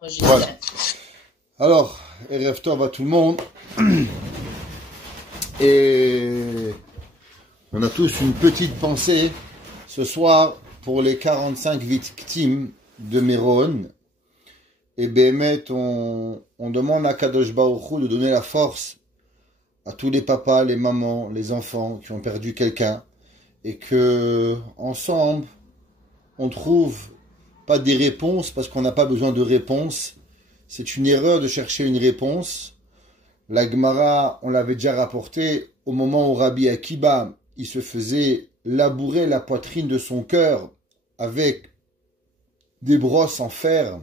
Voilà. Alors, Erev Tov à tout le monde. Et on a tous une petite pensée ce soir pour les 45 victimes de Méron. Et Béhémet, on demande à Kadosh Baruch Hu de donner la force à tous les papas, les mamans, les enfants qui ont perdu quelqu'un. Et que, ensemble, on trouve pas des réponses parce qu'on n'a pas besoin de réponses. C'est une erreur de chercher une réponse. La Gemara, on l'avait déjà rapporté, au moment où Rabbi Akiba, il se faisait labourer la poitrine de son cœur avec des brosses en fer.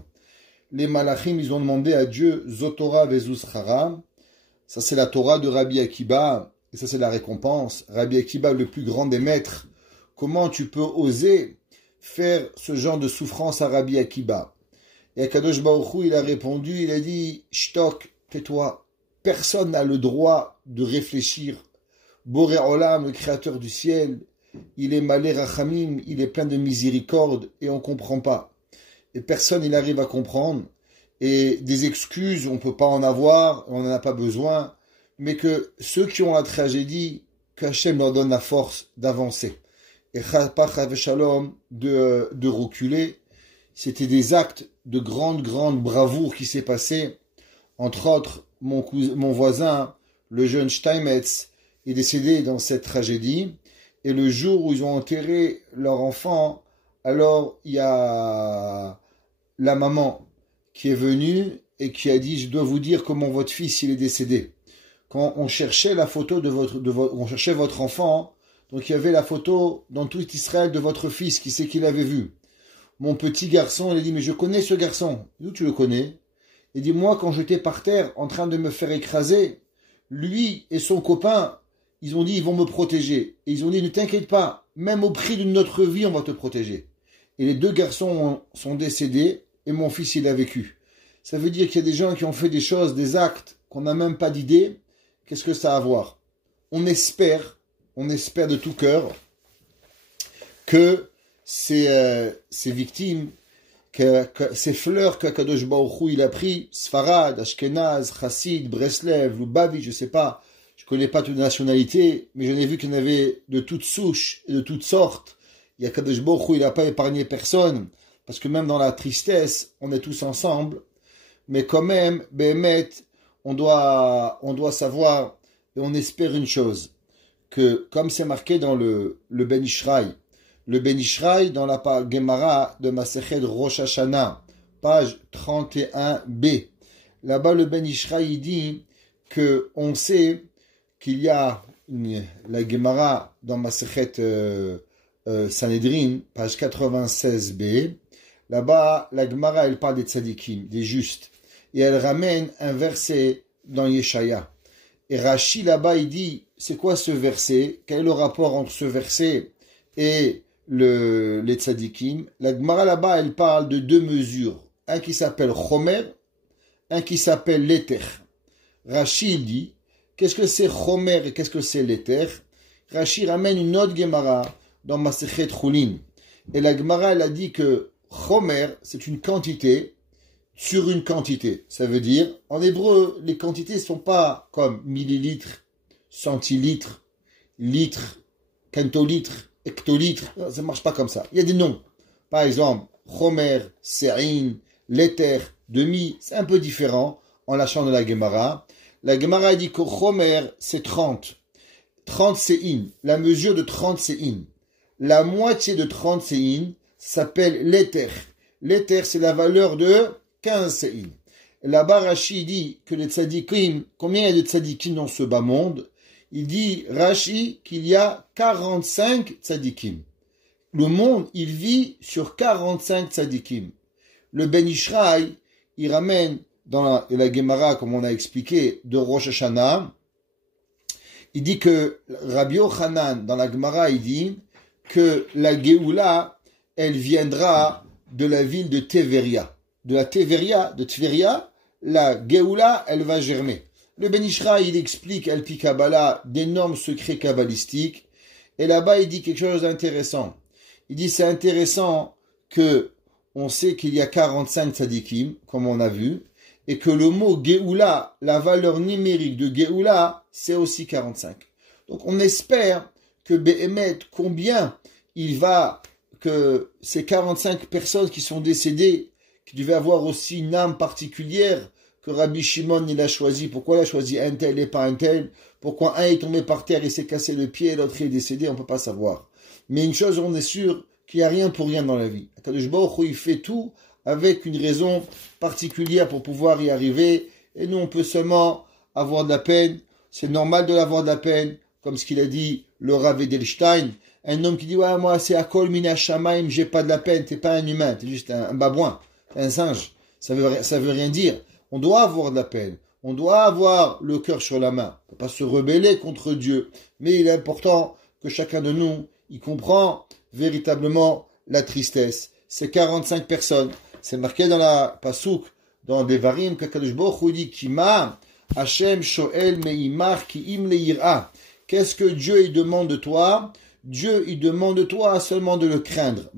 Les malachim, ils ont demandé à Dieu, Zotora Vezuzchara. Ça, c'est la Torah de Rabbi Akiba, et ça, c'est la récompense. Rabbi Akiba, le plus grand des maîtres. Comment tu peux oser faire ce genre de souffrance à Rabbi Akiba? Et Akadosh Baruch Hu, il a répondu, il a dit, Shtok, tais-toi. Personne n'a le droit de réfléchir. Boré Olam, le créateur du ciel, il est malé rachamim, il est plein de miséricorde, et on ne comprend pas. Et personne, il arrive à comprendre. Et des excuses, on ne peut pas en avoir, on n'en a pas besoin. Mais que ceux qui ont la tragédie, qu'Hachem leur donne la force d'avancer. Et pas Shalom de reculer. C'était des actes de grande bravoure qui s'est passé. Entre autres, mon voisin, le jeune Steinmetz, est décédé dans cette tragédie. Et le jour où ils ont enterré leur enfant, alors il y a la maman qui est venue et qui a dit, je dois vous dire comment votre fils il est décédé. Quand on cherchait la photo on cherchait votre enfant, donc il y avait la photo dans tout Israël de votre fils, qui c'est qu'il avait vu. Mon petit garçon, il a dit, mais je connais ce garçon. D'où tu le connais? Il dit, moi, quand j'étais par terre, en train de me faire écraser, lui et son copain, ils ont dit, ils vont me protéger. Et ils ont dit, ne t'inquiète pas, même au prix de notre vie, on va te protéger. Et les deux garçons sont décédés, et mon fils, il a vécu. Ça veut dire qu'il y a des gens qui ont fait des choses, des actes, qu'on n'a même pas d'idée. Qu'est-ce que ça a à voir? On espère de tout cœur, que ces victimes, que ces fleurs qu'Akadosh Baruch Hu il a pris, Sfarad, Ashkenaz, Chassid, Breslev, Lubavitch, je sais pas, je connais pas toutes les nationalités, mais j'en ai vu qu'il y en avait de toutes souches et de toutes sortes. Et Akadosh Baruch Hu il n'a pas épargné personne, parce que même dans la tristesse, on est tous ensemble, mais quand même, Béhémet, on doit savoir, et on espère une chose, que comme c'est marqué dans le Ben Ishraï, dans la Gemara de Masechet Rosh Hashanah, page 31b. Là-bas, le Ben Ishraï dit que on sait qu'il y a la Gemara dans Masechet Sanhedrin, page 96b. Là-bas, la Gemara, elle parle des tzadikim, des justes. Et elle ramène un verset dans Yeshaya. Et Rashi, là-bas, il dit, c'est quoi ce verset? Quel est le rapport entre ce verset et les tzadikim? La Gemara là-bas, elle parle de deux mesures. Un qui s'appelle Chomer, un qui s'appelle l'éther. Rashi dit, qu'est-ce que c'est Chomer et qu'est-ce que c'est l'éther? Rashi ramène une autre Gemara dans Masechet Chulin. Et la Gemara, elle a dit que Chomer, c'est une quantité sur une quantité. Ça veut dire, en hébreu, les quantités ne sont pas comme millilitres, centilitres, litres, quintolitres, hectolitres. Ça ne marche pas comme ça. Il y a des noms. Par exemple, Chomer, Serin, l'éther, demi, c'est un peu différent en lâchant de la Gemara. La Gemara dit que Chomer, c'est 30. 30 sé'in. La mesure de 30 sé'in. La moitié de 30 sé'in s'appelle l'éther. L'éther, c'est la valeur de 15 sé'in. Là-bas, Rashi dit que les tzadikim, combien il y a de tzadikim dans ce bas monde? Il dit, Rashi, qu'il y a 45 tzadikim. Le monde, il vit sur 45 tzadikim. Le Ben Ishraï, il ramène dans la Gemara, comme on a expliqué, de Rosh Hashanah, il dit que Rabbi Yochanan, dans la Gemara, il dit que la Géoula, elle viendra de la ville de Teveria. De la Teveria, de Tveria, la Géoula, elle va germer. Le Ben Ishraï, il explique Al-Pi Kabbalah d'énormes secrets kabbalistiques. Et là-bas, il dit quelque chose d'intéressant. Il dit, c'est intéressant que on sait qu'il y a 45 tzadikim, comme on a vu, et que le mot Géoula, la valeur numérique de Géoula, c'est aussi 45. Donc on espère que Béhémet, combien il va, que ces 45 personnes qui sont décédées, qui devaient avoir aussi une âme particulière, que Rabbi Shimon il a choisi, pourquoi il a choisi un tel et pas un tel, pourquoi un est tombé par terre et s'est cassé le pied et l'autre est décédé, on ne peut pas savoir. Mais une chose, on est sûr qu'il n'y a rien pour rien dans la vie. Kadosh Baruch Hu, il fait tout avec une raison particulière pour pouvoir y arriver, et nous on peut seulement avoir de la peine, c'est normal de l'avoir de la peine, comme ce qu'il a dit le Rav Edelstein, un homme qui dit ouais moi c'est Akol Mina Shamaim, j'ai pas de la peine, t'es pas un humain, t'es juste un babouin, un singe, ça veut rien dire. On doit avoir de la peine, on doit avoir le cœur sur la main, on ne peut pas se rebeller contre Dieu, mais il est important que chacun de nous y comprend véritablement la tristesse. Ces 45 personnes, c'est marqué dans la Pasouk, dans Devarim, qu'Akadosh Baruch Hu dit Kima Hashem Shoel Meimar Kiim Leira. Qu'est-ce que Dieu il demande de toi? Dieu il demande de toi seulement de le craindre.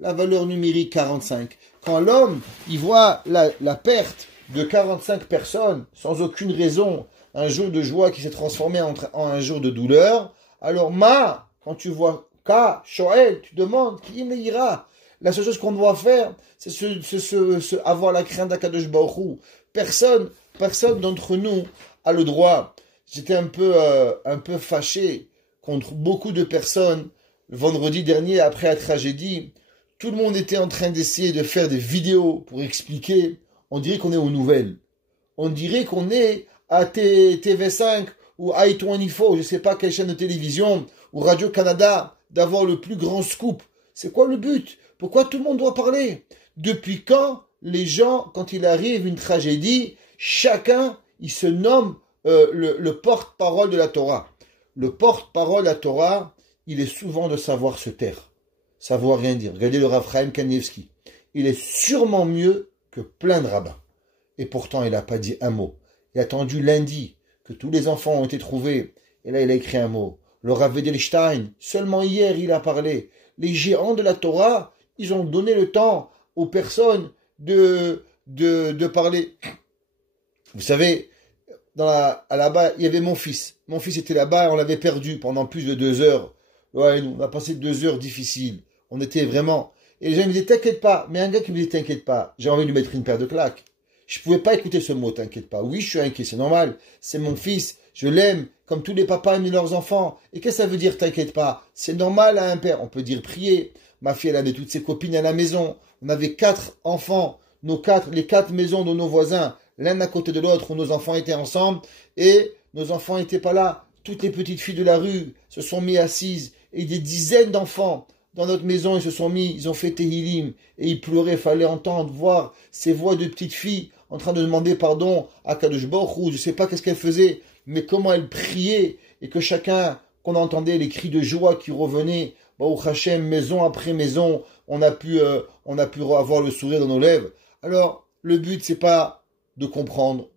La valeur numérique 45. Quand l'homme il voit la perte de 45 personnes sans aucune raison, un jour de joie qui s'est transformé en un jour de douleur, alors quand tu vois Ka Shoel, tu demandes Kiim Leira. La seule chose qu'on doit faire, c'est avoir la crainte d'Akadosh Baruch Hu. Personne d'entre nous a le droit. J'étais un peu fâché contre beaucoup de personnes. Le vendredi dernier, après la tragédie, tout le monde était en train d'essayer de faire des vidéos pour expliquer. On dirait qu'on est aux nouvelles. On dirait qu'on est à TV5 ou i24, je ne sais pas quelle chaîne de télévision, ou Radio-Canada, d'avoir le plus grand scoop. C'est quoi le but? Pourquoi tout le monde doit parler? Depuis quand les gens, quand il arrive une tragédie, chacun, il se nomme le porte-parole de la Torah. Le porte-parole de la Torah, il est souvent de savoir se taire, savoir rien dire. Regardez le Rav Chaim Kanievski. Il est sûrement mieux que plein de rabbins. Et pourtant, il n'a pas dit un mot. Il a attendu lundi que tous les enfants ont été trouvés. Et là, il a écrit un mot. Le Rav Edelstein, seulement hier, il a parlé. Les géants de la Torah, ils ont donné le temps aux personnes de parler. Vous savez, là-bas, il y avait mon fils. Mon fils était là-bas et on l'avait perdu pendant plus de 2 heures. Ouais, nous, on a passé 2 heures difficiles. On était vraiment... Et les gens me disaient, t'inquiète pas. Mais un gars qui me dit, t'inquiète pas, j'ai envie de lui mettre une paire de claques. Je pouvais pas écouter ce mot, t'inquiète pas. Oui, je suis inquiet, c'est normal. C'est mon fils, je l'aime, comme tous les papas aiment leurs enfants. Et qu'est-ce que ça veut dire, t'inquiète pas? C'est normal à un père. On peut dire prier. Ma fille, elle avait toutes ses copines à la maison. On avait 4 enfants. Les 4 maisons de nos voisins, l'un à côté de l'autre, où nos enfants étaient ensemble. Et nos enfants n'étaient pas là. Toutes les petites filles de la rue se sont mis assises. Et des dizaines d'enfants dans notre maison, ils ont fait Tehillim. Et ils pleuraient, fallait entendre, voir ces voix de petites filles en train de demander pardon à Kadosh Baruch Hu. Je ne sais pas qu'est-ce qu'elles faisaient, mais comment elles priaient. Et que chacun, qu'on entendait les cris de joie qui revenaient, Baruch Hashem, maison après maison, on a pu avoir le sourire dans nos lèvres. Alors, le but, c'est pas de comprendre.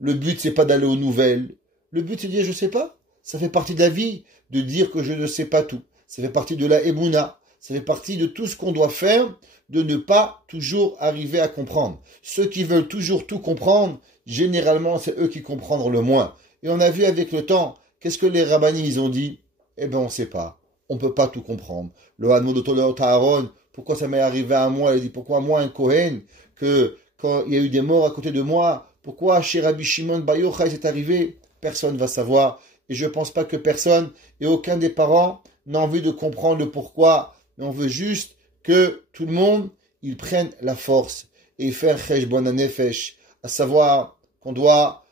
Le but, c'est pas d'aller aux nouvelles. Le but, c'est de dire, je sais pas. Ça fait partie de la vie, de dire que je ne sais pas tout. Ça fait partie de la Emouna. Ça fait partie de tout ce qu'on doit faire, de ne pas toujours arriver à comprendre. Ceux qui veulent toujours tout comprendre, généralement, c'est eux qui comprennent le moins. Et on a vu avec le temps, qu'est-ce que les rabbinis, ils ont dit? Eh ben, on sait pas. On peut pas tout comprendre. Le Hanod de Aaron, pourquoi ça m'est arrivé à moi? Il dit, pourquoi moi, un Kohen, que quand il y a eu des morts à côté de moi, pourquoi chez Rabbi Shimon Bar Yochai c'est arrivé? Personne va savoir. Et je pense pas que personne et aucun des parents n'a envie de comprendre le pourquoi. Mais on veut juste que tout le monde, il prenne la force et faire Cheshbon HaNefesh, à savoir qu'on doit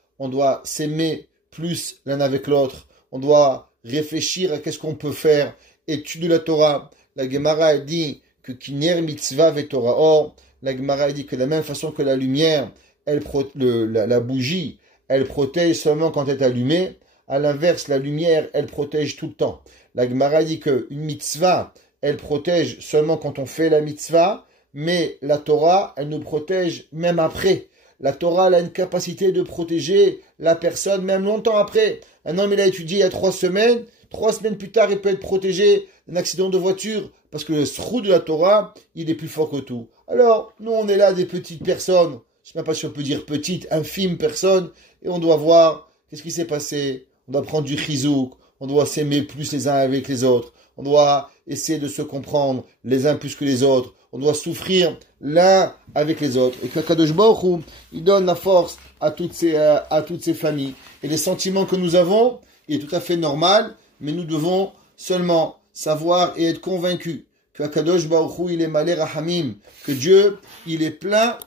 s'aimer plus l'un avec l'autre. On doit réfléchir à qu'est-ce qu'on peut faire. Étude de la Torah. La Gemara dit que Kiner Mitzvah ve Torah. Or, la Gemara dit que de la même façon que la lumière, la bougie, elle protège seulement quand elle est allumée. À l'inverse, la lumière, elle protège tout le temps. La Gemara dit qu'une mitzvah, elle protège seulement quand on fait la mitzvah, mais la Torah, elle nous protège même après. La Torah, elle a une capacité de protéger la personne même longtemps après. Un homme, il a étudié il y a 3 semaines. 3 semaines plus tard, il peut être protégé d'un accident de voiture parce que le sroud de la Torah, il est plus fort que tout. Alors, nous, on est là des petites personnes, je ne sais même pas si on peut dire petites, infimes personnes, et on doit voir qu'est-ce qui s'est passé. On doit prendre du chizouk, on doit s'aimer plus les uns avec les autres, on doit essayer de se comprendre les uns plus que les autres, on doit souffrir l'un avec les autres. Et que Kadosh Baruch Hu, il donne la force à toutes ces familles. Et les sentiments que nous avons, il est tout à fait normal, mais nous devons seulement savoir et être convaincus que Kadosh Baruch Hu, il est malé rahamim, que Dieu, il est plein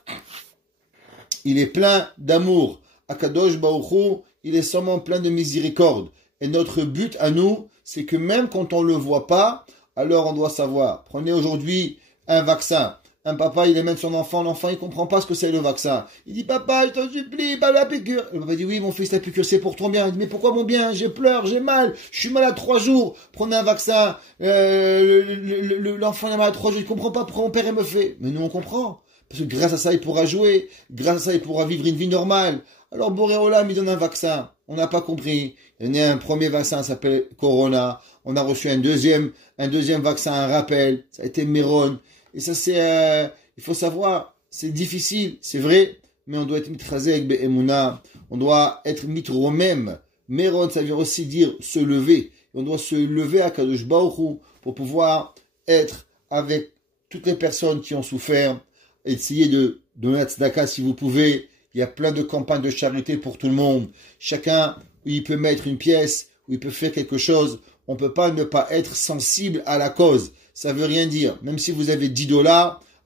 d'amour. Kadosh Baruch Hu, il est seulement plein de miséricorde. Et notre but à nous, c'est que même quand on ne le voit pas, alors on doit savoir. Prenez aujourd'hui un vaccin. Un papa, il amène son enfant, l'enfant, il comprend pas ce que c'est le vaccin. Il dit, papa, je t'en supplie, pas la piqûre. Le papa dit, oui, mon fils, la piqûre, c'est pour ton bien. Il dit, mais pourquoi mon bien? J'ai pleure, j'ai mal, je suis malade 3 jours. Prenez un vaccin, l'enfant est malade 3 jours, il comprend pas pourquoi mon père, il me fait. Mais nous, on comprend. Parce que grâce à ça, il pourra jouer. Grâce à ça, il pourra vivre une vie normale. Alors, Boré Olam, il donne un vaccin. On n'a pas compris. Il y en a un premier vaccin, ça s'appelle Corona. On a reçu un deuxième vaccin, un rappel. Ça a été Méron. Et ça, c'est, il faut savoir, c'est difficile, c'est vrai, mais on doit être mitrasé avec Be'emouna. On doit être mitro même. Méron, ça veut aussi dire se lever. Et on doit se lever à Kadosh Baruch Hu pour pouvoir être avec toutes les personnes qui ont souffert. Essayez de donner la tzedaka si vous pouvez. Il y a plein de campagnes de charité pour tout le monde. Chacun, où il peut mettre une pièce, où il peut faire quelque chose. On ne peut pas ne pas être sensible à la cause. Ça veut rien dire. Même si vous avez $10,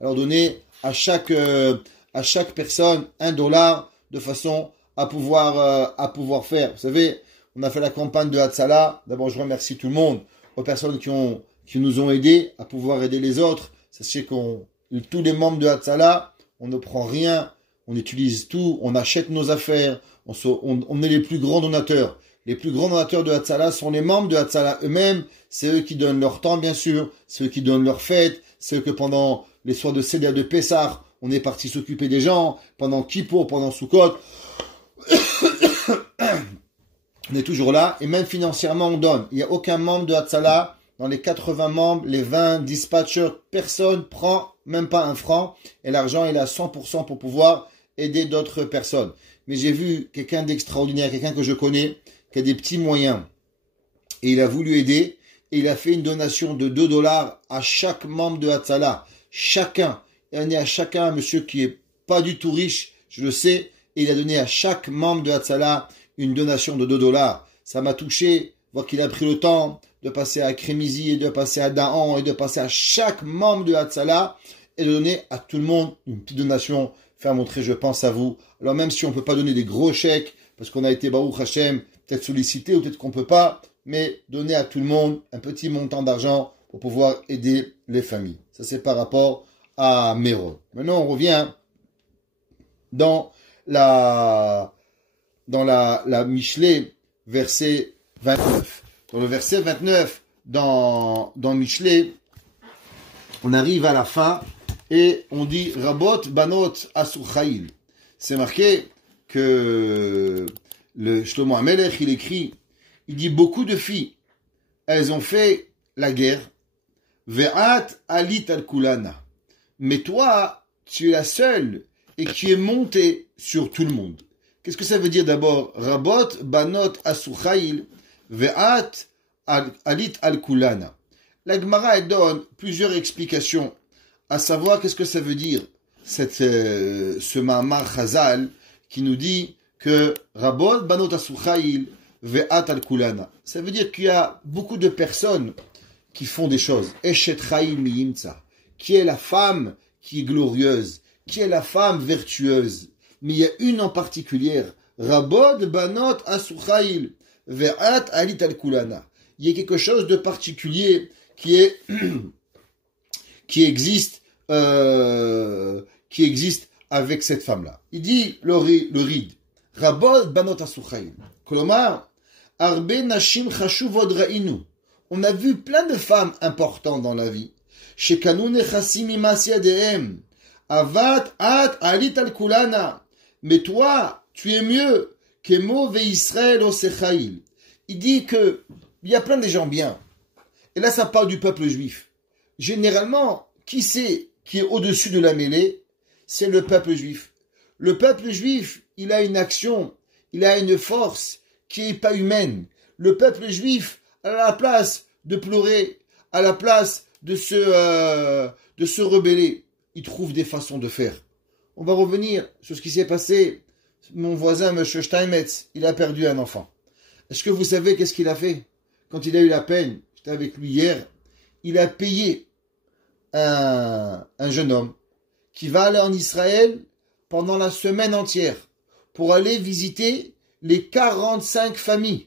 alors donnez à chaque personne $1 de façon à pouvoir faire. Vous savez, on a fait la campagne de Hatzalah. D'abord, je remercie tout le monde, aux personnes qui nous ont aidés à pouvoir aider les autres. Sachez tous les membres de Hatzalah, on ne prend rien, on utilise tout, on achète nos affaires, on est les plus grands donateurs. Les plus grands donateurs de Hatzalah sont les membres de Hatzalah eux-mêmes. C'est eux qui donnent leur temps, bien sûr. C'est eux qui donnent leur fête. C'est eux que pendant les soirs de Seder de Pessah, on est parti s'occuper des gens. Pendant Kippour, pendant Sukkot. On est toujours là. Et même financièrement, on donne. Il n'y a aucun membre de Hatzalah. Dans les 80 membres, les 20 dispatchers, personne prend même pas un franc. Et l'argent, il est à 100% pour pouvoir aider d'autres personnes. Mais j'ai vu quelqu'un d'extraordinaire, quelqu'un que je connais, qui a des petits moyens, et il a voulu aider, et il a fait une donation de $2 à chaque membre de Hatzalah. Chacun. Il a donné à chacun, un monsieur qui est pas du tout riche, je le sais, et il a donné à chaque membre de Hatzalah une donation de $2. Ça m'a touché, voir qu'il a pris le temps de passer à Crémizy, et de passer à Dahan, et de passer à chaque membre de Hatzalah, et de donner à tout le monde une petite donation, faire montrer, je pense à vous. Alors même si on peut pas donner des gros chèques, parce qu'on a été Baruch Hashem, peut-être sollicité ou peut-être qu'on peut pas, mais donner à tout le monde un petit montant d'argent pour pouvoir aider les familles. Ça, c'est par rapport à Méron. Maintenant, on revient dans la Michelet, verset 29. Dans le verset 29, dans Michelet, on arrive à la fin et on dit Rabot Banot Asur-Chaïl. C'est marqué que le Shlomo HaMelech, il écrit, il dit beaucoup de filles, elles ont fait la guerre, Ve'at alit al kulana. Mais toi, tu es la seule et qui est montée sur tout le monde. Qu'est-ce que ça veut dire d'abord? Rabot banot asuchail ve'at alit al kulana. La Gemara donne plusieurs explications, à savoir qu'est-ce que ça veut dire ce Ma'amar Chazal qui nous dit que Rabot banot asuchail ve'at al kulana. Ça veut dire qu'il y a beaucoup de personnes qui font des choses. Eshet Chaim miyimtza, qui est la femme qui est glorieuse, qui est la femme vertueuse. Mais il y a une en particulier, Rabot banot asuchail ve'at alit al kulana. Il y a quelque chose de particulier qui existe avec cette femme-là. Il dit le Rid, Rabot banot asuchail. Kolomar, arbe nashim chashuvod ra'inu. On a vu plein de femmes importantes dans la vie. Shekanu nechasim imas yadehem. Avat at alit al kulana. Mais toi, tu es mieux qu'Emo ve'Israël osechail. Il dit que il y a plein de gens bien. Et là, ça parle du peuple juif. généralement, qui est au-dessus de la mêlée? C'est le peuple juif. Le peuple juif, il a une action, il a une force qui n'est pas humaine. Le peuple juif, à la place de pleurer, à la place de se rebeller, il trouve des façons de faire. On va revenir sur ce qui s'est passé. Mon voisin, M. Steinmetz, il a perdu un enfant. Est-ce que vous savez qu'est-ce qu'il a fait? Quand il a eu la peine, j'étais avec lui hier, il a payé un jeune homme qui va aller en Israël pendant la semaine entière pour aller visiter les 45 familles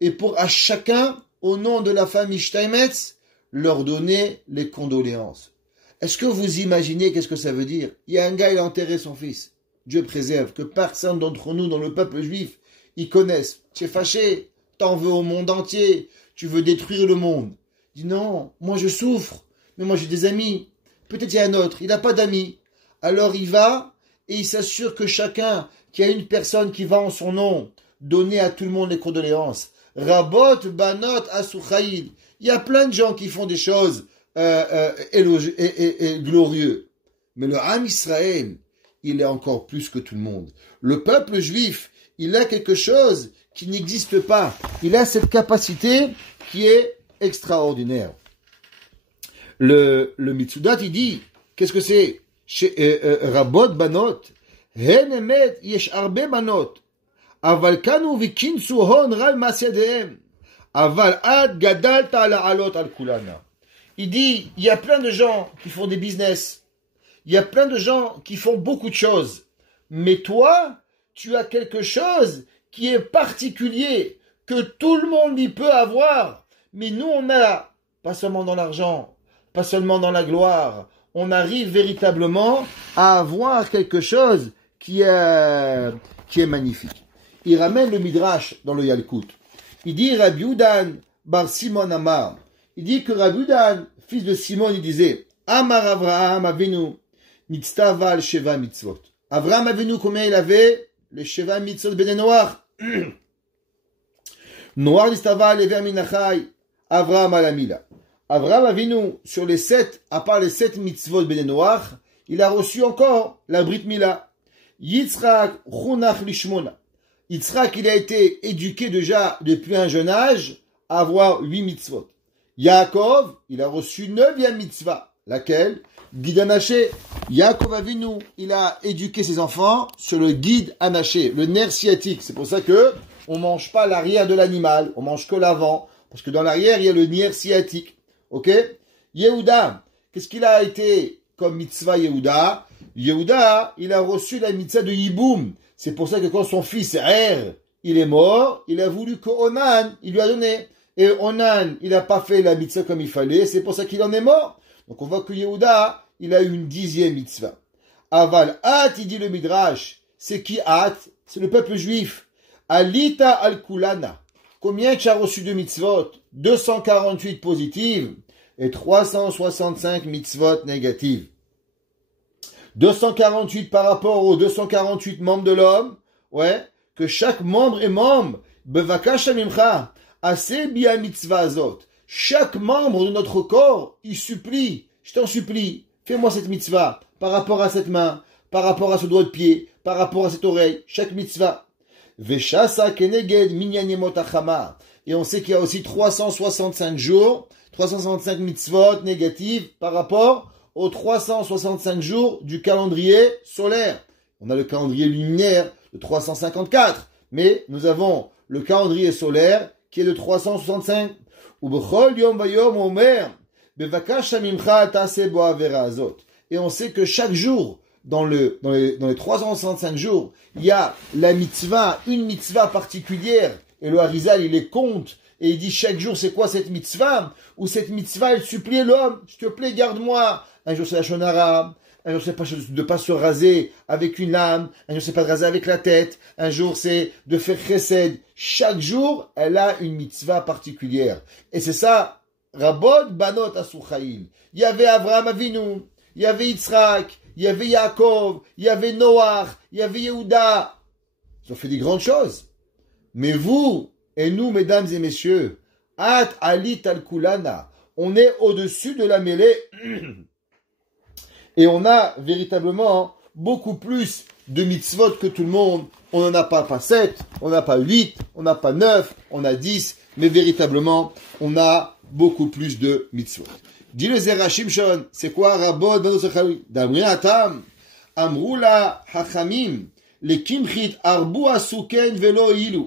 et pour à chacun, au nom de la famille Steinmetz, leur donner les condoléances. Est-ce que vous imaginez qu'est-ce que ça veut dire? Il y a un gars, il a enterré son fils. Dieu préserve que personne d'entre nous dans le peuple juif, ils connaissent. Tu es fâché, t'en veux au monde entier, tu veux détruire le monde. Il dit non, moi je souffre, mais moi j'ai des amis. Peut-être il y a un autre, il n'a pas d'amis. Alors il va et il s'assure que chacun, qu'il y a une personne qui va en son nom, donner à tout le monde les condoléances. Rabot, Banot, Asuchaïd. Il y a plein de gens qui font des choses glorieuses. Mais le Ham Israël, il est encore plus que tout le monde. Le peuple juif, il a quelque chose qui n'existe pas. Il a cette capacité qui est extraordinaire. Le Mitsudat, il dit, qu'est-ce que c'est? Rabot Banot, Hen emet yesh arbe banot, aval kanu vikinsu hon ral masyadehem, aval ad gadalta ala alot al kulana. Il dit, il y a plein de gens qui font des business, il y a plein de gens qui font beaucoup de choses, mais toi, tu as quelque chose qui est particulier, que tout le monde y peut avoir, mais nous on a, pas seulement dans l'argent, pas seulement dans la gloire, on arrive véritablement à avoir quelque chose qui est magnifique. Il ramène le Midrash dans le Yalkut. Il dit Rabbi Udan bar Simon Amar. Il dit que Rabbi Udan, fils de Simon, il disait Amar Avraham Avinu mitztaval sheva mitzvot. Avraham Avinu, combien il avait? Les sheva mitzvot bene Noach. Noach nistaval lever minachai. Avraham alamila. Avraham Avinu, sur les 7, à part les 7 mitzvot bene Noach, il a reçu encore la Brit Mila. Yitzhak chunach lishmona. Yitzhak, il a été éduqué déjà depuis un jeune âge à avoir 8 mitzvot. Yaakov, il a reçu 9e mitzvah. Laquelle? Guide anaché. Yaakov Avinu, il a éduqué ses enfants sur le guide anaché, le nerf sciatique. C'est pour ça que on mange pas l'arrière de l'animal, on mange que l'avant. Parce que dans l'arrière, il y a le nerf sciatique. Ok? Yehuda, qu'est-ce qu'il a été comme mitzvah Yehuda? Yehuda, il a reçu la mitzvah de Yiboum. C'est pour ça que quand son fils Er, il est mort, il a voulu que Onan, il lui a donné. Et Onan, il n'a pas fait la mitzvah comme il fallait, c'est pour ça qu'il en est mort. Donc on voit que Yehuda, il a eu une 10e mitzvah. Aval At, il dit le Midrash, c'est qui At? C'est le peuple juif. Alita al-Kulana. Combien tu as reçu de mitzvot? 248 positives et 365 mitzvot négatives. 248 par rapport aux 248 membres de l'homme, ouais, que chaque membre est membre. Bevakasha mimcha, assez bien mitzvah azot. Chaque membre de notre corps, il supplie, je t'en supplie, fais-moi cette mitzvah, par rapport à cette main, par rapport à ce doigt de pied, par rapport à cette oreille, chaque mitzvah. Veshasa keneged minyanemot achama. Et on sait qu'il y a aussi 365 jours, 365 mitzvot négatives par rapport aux 365 jours du calendrier solaire. On a le calendrier lunaire de 354, mais nous avons le calendrier solaire qui est de 365. Et on sait que chaque jour, dans les 365 jours, il y a la mitzvah, une mitzvah particulière, et le Harizal, il les compte, et il dit chaque jour, c'est quoi cette mitzvah? Ou cette mitzvah, elle supplie l'homme, s'il te plaît, garde-moi. Un jour, c'est la shonara, un jour, c'est de pas se raser avec une lame, un jour, c'est pas de raser avec la tête, un jour, c'est de faire chesed. Chaque jour, elle a une mitzvah particulière. Et c'est ça, Rabot Banot Asuchaïl. Il y avait Avraham Avinu, il y avait Yitzhak, il y avait Yaakov, il y avait Noach, il y avait Yehuda. Ils ont fait des grandes choses. Mais vous et nous, mesdames et messieurs, At Alit al Kulana, on est au-dessus de la mêlée. Et on a véritablement beaucoup plus de mitzvot que tout le monde. On n'en a pas 7, on n'a pas 8, on n'a pas 9, on a 10, mais véritablement, on a beaucoup plus de mitzvot. Dis le Zera Shimshon, c'est quoi Rabot Banosachawi? Damriatam, Amrula Hachamim, le Kimchit Arbu Asuken Velo Ilu,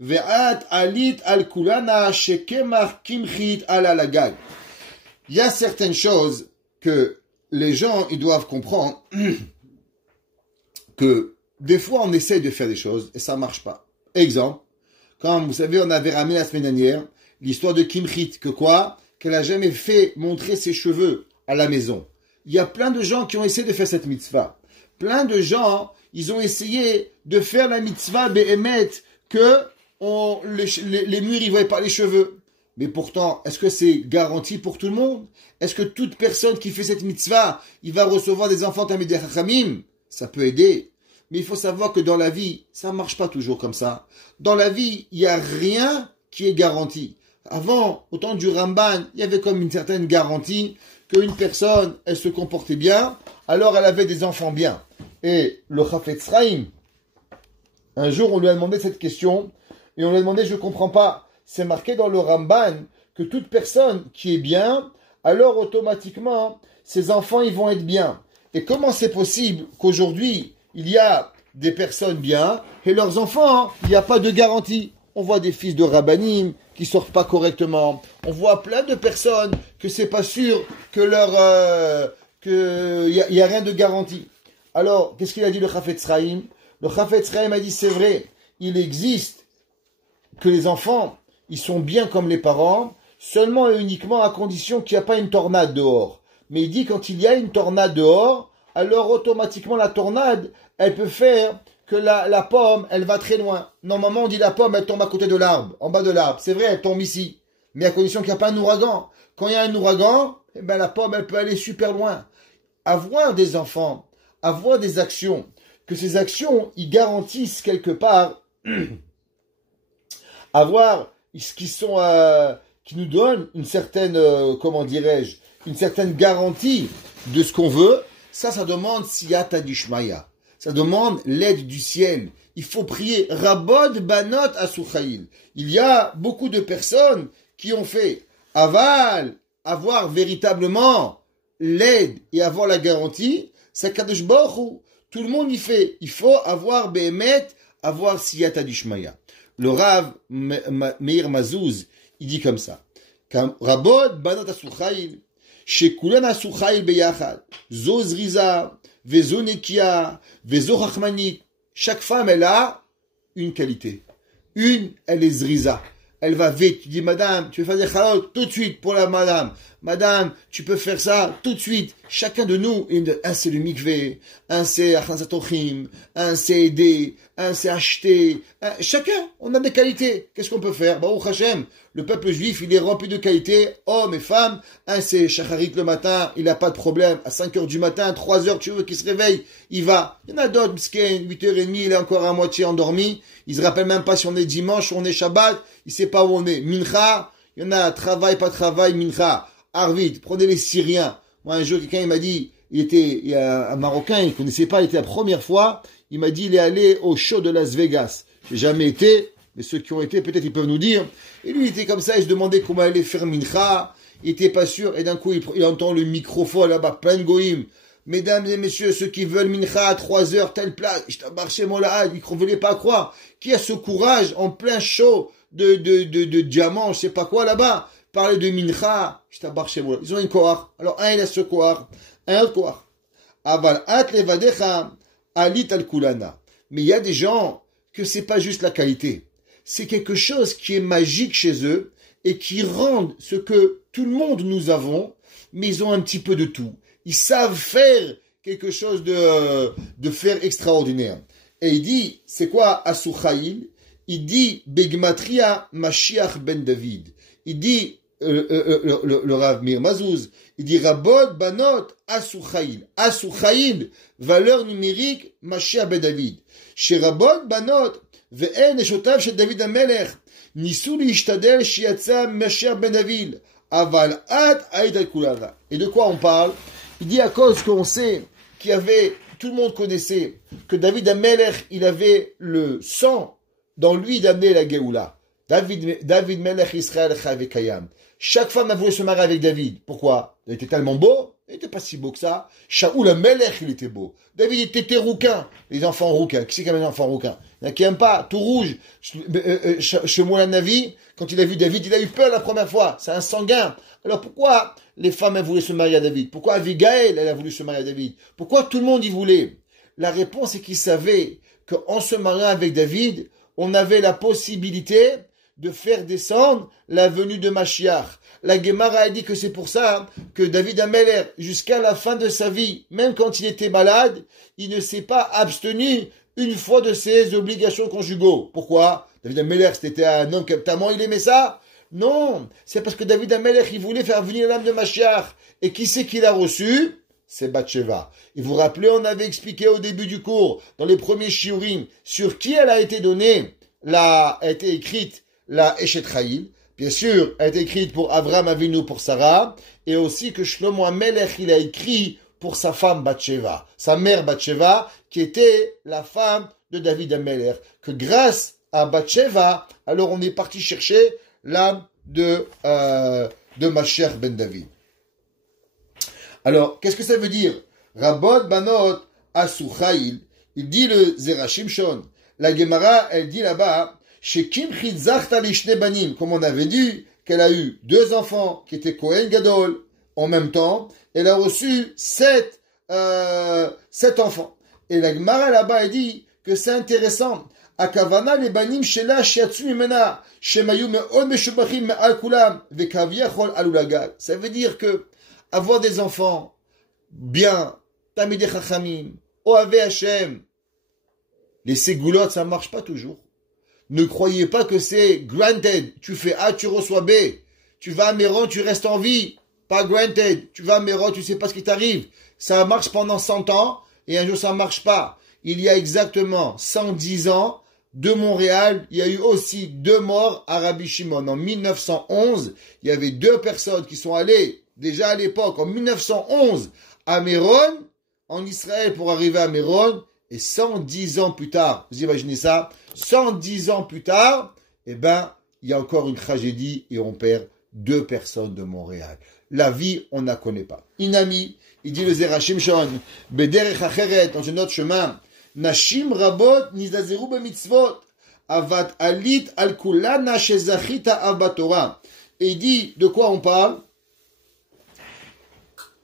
Ve'at Alit Al Kulana Shekemach Kimchit Al Alagag. Il y a certaines choses que les gens, ils doivent comprendre que des fois, on essaye de faire des choses et ça marche pas. Exemple, comme vous savez, on avait ramené la semaine dernière l'histoire de Kimchit, que quoi? Qu'elle a jamais fait montrer ses cheveux à la maison. Il y a plein de gens qui ont essayé de faire cette mitzvah. Plein de gens, ils ont essayé de faire la mitzvah be'emet, que les murs, ils voient pas les cheveux. Mais pourtant, est-ce que c'est garanti pour tout le monde? Est-ce que toute personne qui fait cette mitzvah, il va recevoir des enfants Talmidei Chachamim? Ça peut aider. Mais il faut savoir que dans la vie, ça marche pas toujours comme ça. Dans la vie, il n'y a rien qui est garanti. Avant, au temps du Ramban, il y avait comme une certaine garantie qu'une personne, elle se comportait bien, alors elle avait des enfants bien. Et le Chafetz Chaim, un jour, on lui a demandé cette question, et on lui a demandé, je comprends pas, c'est marqué dans le Ramban que toute personne qui est bien, alors automatiquement, ses enfants, ils vont être bien. Et comment c'est possible qu'aujourd'hui, il y a des personnes bien, et leurs enfants, il n'y a pas de garantie? On voit des fils de rabbanim qui sortent pas correctement. On voit plein de personnes que c'est pas sûr que y a rien de garanti. Alors, qu'est-ce qu'il a dit le Chafetz Chaim? Le Chafetz Chaim a dit, c'est vrai, il existe que les enfants, ils sont bien comme les parents, seulement et uniquement à condition qu'il n'y a pas une tornade dehors. Mais il dit, quand il y a une tornade dehors, alors automatiquement la tornade, elle peut faire que la pomme, elle va très loin. Normalement, on dit la pomme, elle tombe à côté de l'arbre, en bas de l'arbre. C'est vrai, elle tombe ici. Mais à condition qu'il n'y a pas un ouragan. Quand il y a un ouragan, eh ben, la pomme, elle peut aller super loin. Avoir des enfants, avoir des actions, que ces actions, ils garantissent quelque part, avoir ce qui sont, qui nous donnent une certaine, comment dirais-je, une certaine garantie de ce qu'on veut, ça demande siyata dishmaya. Ça demande l'aide du ciel. Il faut prier. Rabod banot asuchail. Il y a beaucoup de personnes qui ont fait aval, avoir véritablement l'aide et avoir la garantie. C'est Kadosh Baruch Hu. Tout le monde y fait. Il faut avoir behemet, avoir siyata dishmaya. Le Rav Meir Mazouz, il dit comme ça. Rabod banot asuchail. Shekulan asuchail beyachad. Zoz riza. Vezo nekia, vezo rachmanit. Chaque femme, elle a une qualité. Une, elle est zriza. Elle va vite. Tu dis, madame, tu veux faire des chalot tout de suite pour la madame. Madame, tu peux faire ça tout de suite. Chacun de nous, un c'est le mikvé, un c'est achazatochim, un c'est aider, un c'est acheter. Chacun, on a des qualités. Qu'est-ce qu'on peut faire? Baruch Hashem, le peuple juif, il est rempli de qualités, hommes et femmes. Un c'est shacharit le matin, il n'a pas de problème. À 5 heures du matin, 3 heures, tu veux qu'il se réveille, il va. Il y en a d'autres, msken, 8h30, il est encore à moitié endormi. Il se rappelle même pas si on est dimanche ou on est Shabbat. Il sait pas où on est. Mincha, il y en a travail, pas travail, mincha. Arvid, prenez les Syriens. Moi, un jour, quelqu'un, il m'a dit, il y a un Marocain, il connaissait pas, il était la première fois. Il m'a dit, il est allé au show de Las Vegas. J'ai jamais été, mais ceux qui ont été, peut-être, ils peuvent nous dire. Et lui, il était comme ça, il se demandait comment aller faire mincha. Il était pas sûr, et d'un coup, il entend le microphone là-bas, plein de goïms. Mesdames et messieurs, ceux qui veulent mincha à 3 heures, telle place, je t'embarquais moi là, ils ne voulaient pas croire. Qui a ce courage en plein show de diamants, je sais pas quoi là-bas, parler de mincha, je t'embarquais moi. Ils ont une koar. Alors un, il a ce koar, un autre koar. Aval at levadecha alit al kulana. Mais il y a des gens que c'est pas juste la qualité. C'est quelque chose qui est magique chez eux et qui rendent ce que tout le monde nous avons, mais ils ont un petit peu de tout. Ils savent faire quelque chose de faire extraordinaire. Et il dit, c'est quoi Asuchaïl? Il dit, Begmatria Mashiach ben David. Il dit, le Rav Meir Mazouz, il dit, Rabot Banot Asuchaïl. Asuchaïl, valeur numérique, Mashiach ben David. Chez Rabot Banot, Ve'en eshotav chez David Amelech. Nisu li ishtadel shiatza Mashiach ben David. Aval at aïd al-kulana. Et de quoi on parle? Il dit à cause qu'on sait qu'il y avait, tout le monde connaissait, que David Amelech, il avait le sang dans lui d'amener la Géoula. David Melech Israël Chavekayam. Chaque femme a voulu se marier avec David. Pourquoi? Il était tellement beau. Il n'était pas si beau que ça. Shaoul Amelech, il était beau. David était rouquin. Les enfants rouquins. Qui c'est qui aime les enfants rouquins? Il y en a qui n'aiment pas. Tout rouge. Shmuel Navi, quand il a vu David, il a eu peur la première fois. C'est un sanguin. Alors pourquoi les femmes elles voulaient se marier à David? Pourquoi Abigail, elle a voulu se marier à David? Pourquoi tout le monde y voulait? La réponse est qu'ils savaient qu'en se mariant avec David, on avait la possibilité de faire descendre la venue de Mashiach. La Gemara a dit que c'est pour ça que David Ameller, jusqu'à la fin de sa vie, même quand il était malade, il ne s'est pas abstenu une fois de ses obligations conjugaux. Pourquoi? David Ameller, c'était un homme tellement il aimait ça? Non, c'est parce que David Ameller, il voulait faire venir l'âme de Mashiach. Et qui c'est qu'il a reçu? C'est Bathsheba. Et vous vous rappelez, on avait expliqué au début du cours, dans les premiers shiurim, sur qui elle a été donnée, a été écrite la Eshet Chayil. Bien sûr, elle a été écrite pour Avraham Avinu, pour Sarah, et aussi que Shlomo HaMelech, il a écrit pour sa femme Bathsheba, sa mère Bathsheba, qui était la femme de David HaMelech. Que grâce à Bathsheba, alors on est parti chercher l'âme de Mashiach ben David. Alors, qu'est-ce que ça veut dire? Rabot Banot Asuchail, il dit le Zera Shimshon. La Gemara, elle dit là-bas, chez Kim Chitzachta Lishne Banim, comme on avait dit, qu'elle a eu 2 enfants qui étaient Kohen Gadol en même temps, elle a reçu 7 enfants. Et la Gemara là-bas, elle dit que c'est intéressant. Akavana les banim shela shiatsu mimena shemayu me'od meshubachim me'al kulam vekaviachol alulagal. Ça veut dire que avoir des enfants bien, Tamidei Chachamim, Oave Hashem, les ségoulottes, ça ne marche pas toujours. Ne croyez pas que c'est granted. Tu fais A, tu reçois B. Tu vas à Méron, tu restes en vie. Pas granted. Tu vas à Méron, tu ne sais pas ce qui t'arrive. Ça marche pendant 100 ans et un jour ça ne marche pas. Il y a exactement 110 ans, de Montréal, il y a eu aussi 2 morts à Rabbi Shimon. En 1911, il y avait 2 personnes qui sont allées, déjà à l'époque, en 1911, à Méron, en Israël, pour arriver à Méron, et 110 ans plus tard, vous imaginez ça, 110 ans plus tard, eh ben, il y a encore une tragédie et on perd 2 personnes de Montréal. La vie, on ne la connaît pas. Inami, il dit le Zera Shimshon, Bederech Acheret, dans un autre chemin, Nashim Rabot Nizazeru B'mitzvot, Avat Alit Al Kulana Shezachita Abatora. Et il dit, de quoi on parle?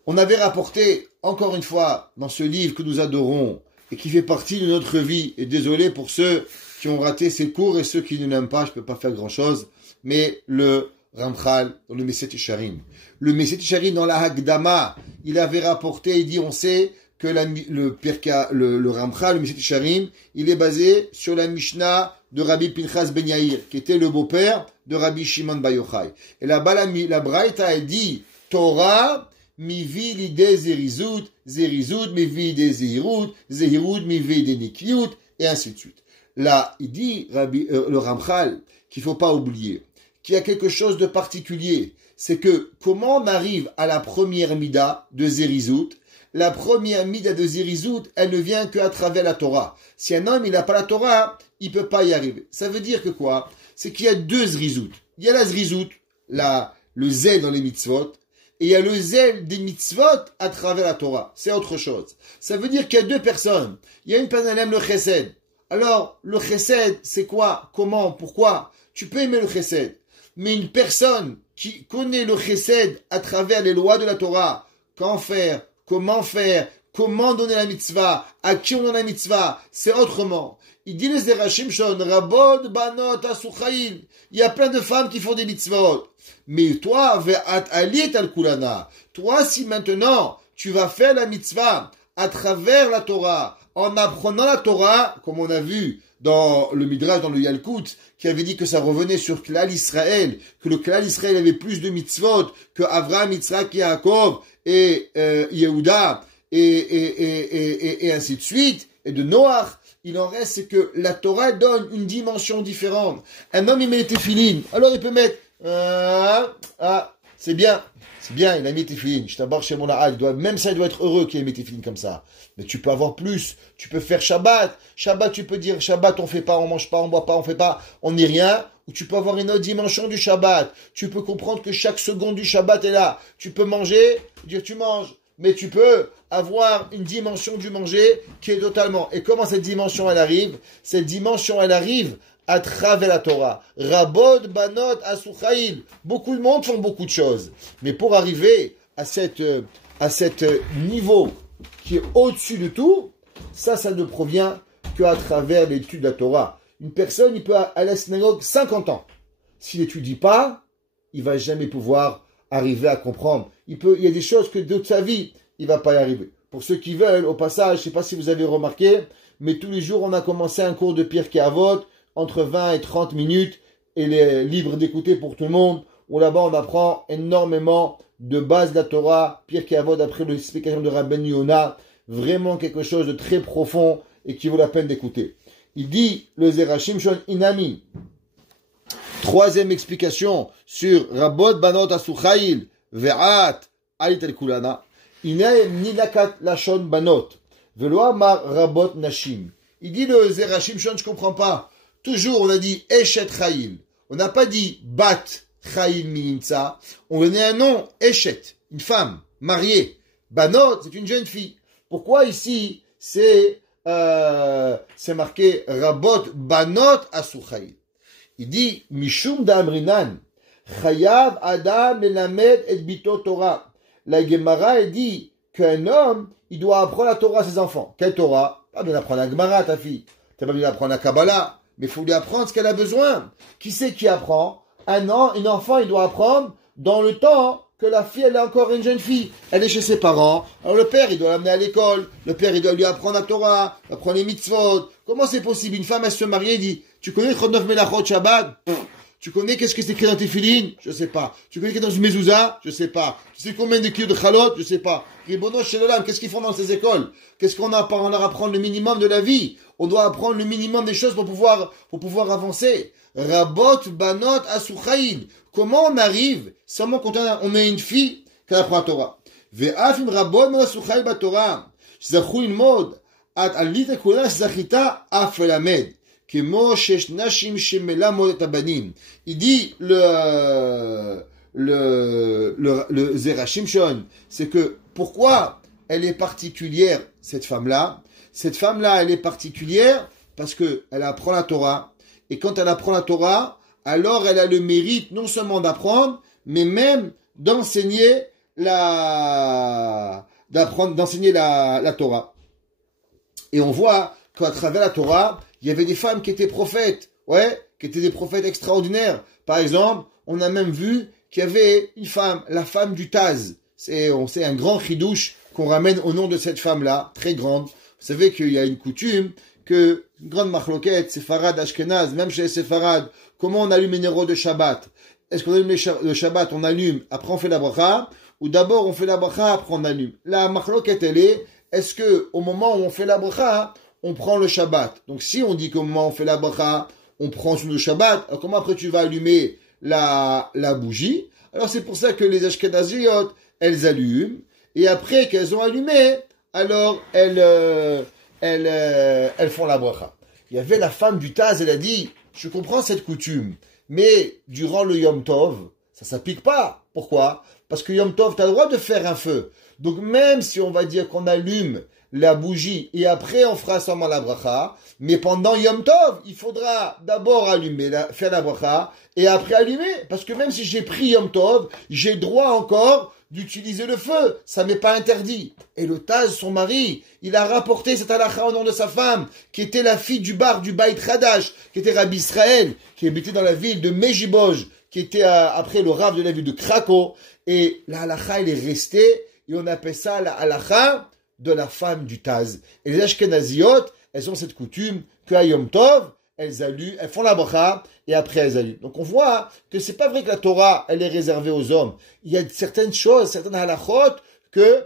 On avait rapporté, encore une fois, dans ce livre que nous adorons, et qui fait partie de notre vie, et désolé pour ceux qui ont raté ces cours et ceux qui ne l'aiment pas, je ne peux pas faire grand chose, mais le Ramchal, dans le Meset Yesharim. Le Meset Yesharim, dans la Hagdama, il avait rapporté, il dit, on sait que le Ramchal, le Meset Yesharim, il est basé sur la Mishnah de Rabbi Pinchas Ben Yair, qui était le beau-père de Rabbi Shimon Bar Yochai. Et là-bas, la Braïta, elle dit, Torah, mivi l'idée zerizut, zerizut mivi l'idée zehirut, zehirut mivi l'idée nikiut, et ainsi de suite. Là, il dit, le Ramchal, qu'il faut pas oublier, qu'il y a quelque chose de particulier. C'est que, comment on arrive à la première mida de zerizut? La première mida de zerizut, elle ne vient qu'à travers la Torah. Si un homme, il n'a pas la Torah, il peut pas y arriver. Ça veut dire que quoi? C'est qu'il y a 2 zerizut. Il y a la zerizut, le zèle dans les mitzvot, et il y a le zèle des mitzvot à travers la Torah. C'est autre chose. Ça veut dire qu'il y a 2 personnes. Il y a une personne, elle aime le chesed. Alors, le chesed, c'est quoi? Comment? Pourquoi? Tu peux aimer le chesed. Mais une personne qui connaît le chesed à travers les lois de la Torah, comment faire, comment donner la mitzvah, à qui on donne la mitzvah, c'est autrement. Il dit le Zera Shimshon, Rabod Banot Asuchail. Il y a plein de femmes qui font des mitzvot. Mais toi, ve'at alit al kulana. Toi, si maintenant, tu vas faire la mitzvah à travers la Torah, en apprenant la Torah, comme on a vu dans le Midrash, dans le Yalkut, qui avait dit que ça revenait sur Klal Israël, que le Klal Israël avait plus de mitzvot que Avraham, Yitzhak et Yaakov et Yehuda et ainsi de suite, et de Noach. Il en reste, c'est que la Torah donne une dimension différente. Un homme, il met les téphilines, alors il peut mettre c'est bien, il a mis tes filines. Je t'aborde chez mon ahad. Même ça, il doit être heureux qu'il ait mis tes filines comme ça. Mais tu peux avoir plus. Tu peux faire Shabbat. Shabbat, tu peux dire Shabbat, on fait pas, on mange pas, on boit pas, on fait pas, on n'est rien. Ou tu peux avoir une autre dimension du Shabbat. Tu peux comprendre que chaque seconde du Shabbat est là. Tu peux manger, dire tu manges. Mais tu peux avoir une dimension du manger qui est totalement. Et comment cette dimension elle arrive? Cette dimension elle arrive à travers la Torah. Rabot, Banot, Asuchaïl. Beaucoup de monde font beaucoup de choses. Mais pour arriver à cette niveau qui est au-dessus de tout, ça ne provient qu'à travers l'étude de la Torah. Une personne, il peut aller à la synagogue 50 ans. S'il n'étudie pas, il va jamais pouvoir arriver à comprendre. Il y a des choses que de toute sa vie, il va pas y arriver. Pour ceux qui veulent, au passage, je sais pas si vous avez remarqué, mais tous les jours, on a commencé un cours de Pirkei Avot, entre 20 et 30 minutes, et les livres d'écouter pour tout le monde, où là-bas, on apprend énormément de bases de la Torah, Pirkei Avot, après l'explication de Rabbeinu Yonah, vraiment quelque chose de très profond, et qui vaut la peine d'écouter. Il dit, le Zera Shimshon Inami, troisième explication sur Rabot Banot Asuchaïl Ve'at Alit El Kulana. Inaem Nilakat Lashon Banot Velo Amar Rabot Nashim. Il dit le Zera Shimshon, je comprends pas. Toujours on a dit Eshet Chaïl. On n'a pas dit Bat Chaïl Mininsa. On donnait un nom, Eshet, une femme mariée. Banot, c'est une jeune fille. Pourquoi ici c'est marqué Rabot Banot Asuchaïl? Il dit, Mishum d'Amrinan, Chayav Adam Melamed et Bito Torah. La Gemara, elle dit qu'un homme, il doit apprendre la Torah à ses enfants. Quelle Torah? Pas bien apprendre la Gemara, ta fille. T'as pas bien apprendre la Kabbalah. Mais il faut lui apprendre ce qu'elle a besoin. Qui c'est qui apprend? Un enfant, il doit apprendre dans le temps que la fille, elle est encore une jeune fille. Elle est chez ses parents. Alors le père, il doit l'amener à l'école. Le père, il doit lui apprendre la Torah, apprendre les mitzvot. Comment c'est possible? Une femme, elle se marie et dit, tu connais 39 Melachot Shabbat? Tu connais qu'est-ce que c'est écrit dans tes filines? Je sais pas. Tu connais qu'est-ce que c'est dans une mezouza? Je sais pas. Tu sais combien de kilos de chalot? Je sais pas. Ribono Shelolam, qu'est-ce qu'ils font dans ces écoles? Qu'est-ce qu'on a on leur apprendre le minimum de la vie? On doit apprendre le minimum des choses pour pouvoir avancer. Rabot Banot Asuchaïd. Comment on arrive? Seulement quand on est une fille qui apprend la Torah. Ve'afim Rabot Asuchaïd Batorah. Zachou une mode. At alita kula zachita af lamed. Il dit le Zera Shimshon, c'est que pourquoi elle est particulière, cette femme-là? Cette femme-là, elle est particulière parce que elle apprend la Torah. Et quand elle apprend la Torah, alors elle a le mérite non seulement d'apprendre, mais même d'enseigner la Torah. Et on voit qu'à travers la Torah, il y avait des femmes qui étaient prophètes, qui étaient des prophètes extraordinaires. Par exemple, on a même vu qu'il y avait une femme, la femme du Taz. C'est un grand chidouche qu'on ramène au nom de cette femme-là, très grande. Vous savez qu'il y a une coutume que, une grande machloquette, séfarade, ashkenaz, même chez les séfarades, comment on allume les néros de Shabbat? Est-ce qu'on allume le Shabbat, on allume, après on fait la bracha, ou d'abord on fait la bracha, après on allume? La machloquette, elle est-ce que, au moment où on fait la bracha, on prend le Shabbat? Donc si on dit qu'au moment où on fait la bracha, on prend sur le Shabbat, alors comment après tu vas allumer la bougie? Alors c'est pour ça que les Ashkenaziyot, elles allument, et après qu'elles ont allumé, alors elles font la bracha. Il y avait la femme du Taz, elle a dit, je comprends cette coutume, mais durant le Yom Tov, ça s'applique pas. Pourquoi? Parce que Yom Tov, tu as le droit de faire un feu. Donc même si on va dire qu'on allume la bougie et après on fera seulement la bracha, mais pendant Yom Tov, il faudra d'abord faire la bracha et après allumer, parce que même si j'ai pris Yom Tov, j'ai le droit encore d'utiliser le feu, ça m'est pas interdit. Et le Taz, son mari, il a rapporté cette halakha au nom de sa femme, qui était la fille du bar du Beit Hadash, qui était Rabbi Israël, qui habitait dans la ville de Mejiboj, qui était après le rav de la ville de Krakow, et la halakha, elle est restée, et on appelle ça la halakha de la femme du Taz. Et les Ashkenaziyot, elles ont cette coutume qu'à Yom Tov, elles font la bracha, et après elles allument. Donc on voit que c'est pas vrai que la Torah, elle est réservée aux hommes. Il y a certaines choses, certaines halachot, que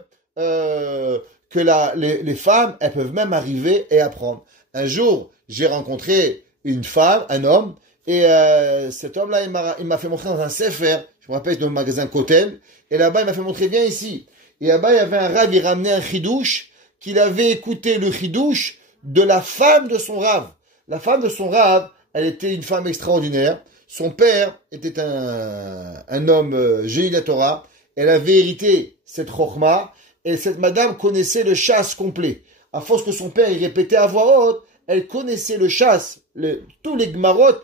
les femmes, elles peuvent même arriver et apprendre. Un jour, j'ai rencontré une femme, un homme, Et cet homme-là, il m'a fait montrer dans un sefer, je me rappelle, dans le magasin Kotel, et là-bas, il m'a fait montrer, viens ici. Et là-bas, il y avait un rav, il ramenait un chidouche, qu'il avait écouté le chidouche de la femme de son rav. La femme de son rav, elle était une femme extraordinaire. Son père était un homme génie de la Torah. Elle avait hérité cette chokhma, et cette madame connaissait le chasse complet. À force que son père il répétait à voix haute, elle connaissait le chasse, tous les gmarot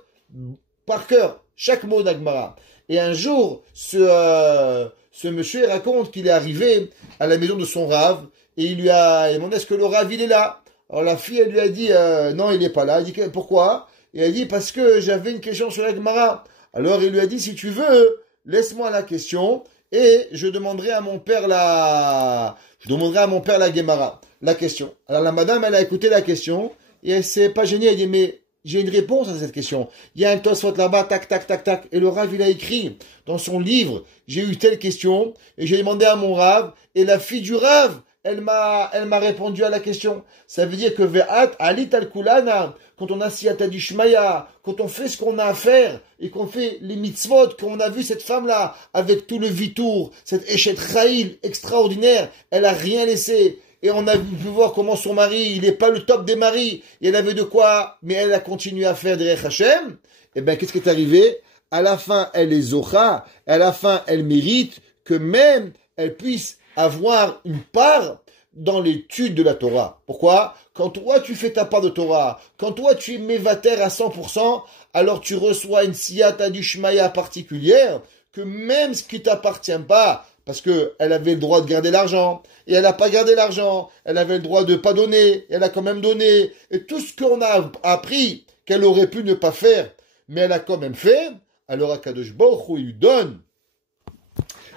par cœur, chaque mot d'Agmara. Et un jour, ce monsieur raconte qu'il est arrivé à la maison de son rave et il lui a demandé est-ce que le rave il est là. Alors la fille elle lui a dit non il n'est pas là. Elle dit pourquoi? Et elle dit parce que j'avais une question sur l'Agmara. Alors il lui a dit si tu veux laisse-moi la question et je demanderai à mon père la Gemara, la question. Alors la madame elle a écouté la question et elle s'est pas gênée. Elle dit mais j'ai une réponse à cette question. Il y a un Tosfot là-bas, tac, tac, tac, tac. Et le Rav, il a écrit dans son livre, j'ai eu telle question, et j'ai demandé à mon Rav, et la fille du Rav, elle m'a répondu à la question. Ça veut dire que Ve'at, Alit al-Kulana, quand on a Siyata Dishmaya, quand on fait ce qu'on a à faire, et qu'on fait les mitzvot, qu'on a vu cette femme-là, avec tout le vitour, cette Eshet Cha'il extraordinaire, elle a rien laissé. Et on a pu voir comment son mari, il n'est pas le top des maris. Et elle avait de quoi, mais elle a continué à faire des Hashem. Et bien, qu'est-ce qui est arrivé? À la fin, elle est Zocha. À la fin, elle mérite que même elle puisse avoir une part dans l'étude de la Torah. Pourquoi? Quand toi, tu fais ta part de Torah, quand toi, tu es mévater à 100%, alors tu reçois une siyata du shmaya particulière, que même ce qui t'appartient pas, parce que elle avait le droit de garder l'argent, et elle n'a pas gardé l'argent, elle avait le droit de pas donner, et elle a quand même donné, et tout ce qu'on a appris qu'elle aurait pu ne pas faire, mais elle a quand même fait, alors Akadosh Baruch Hu, il lui donne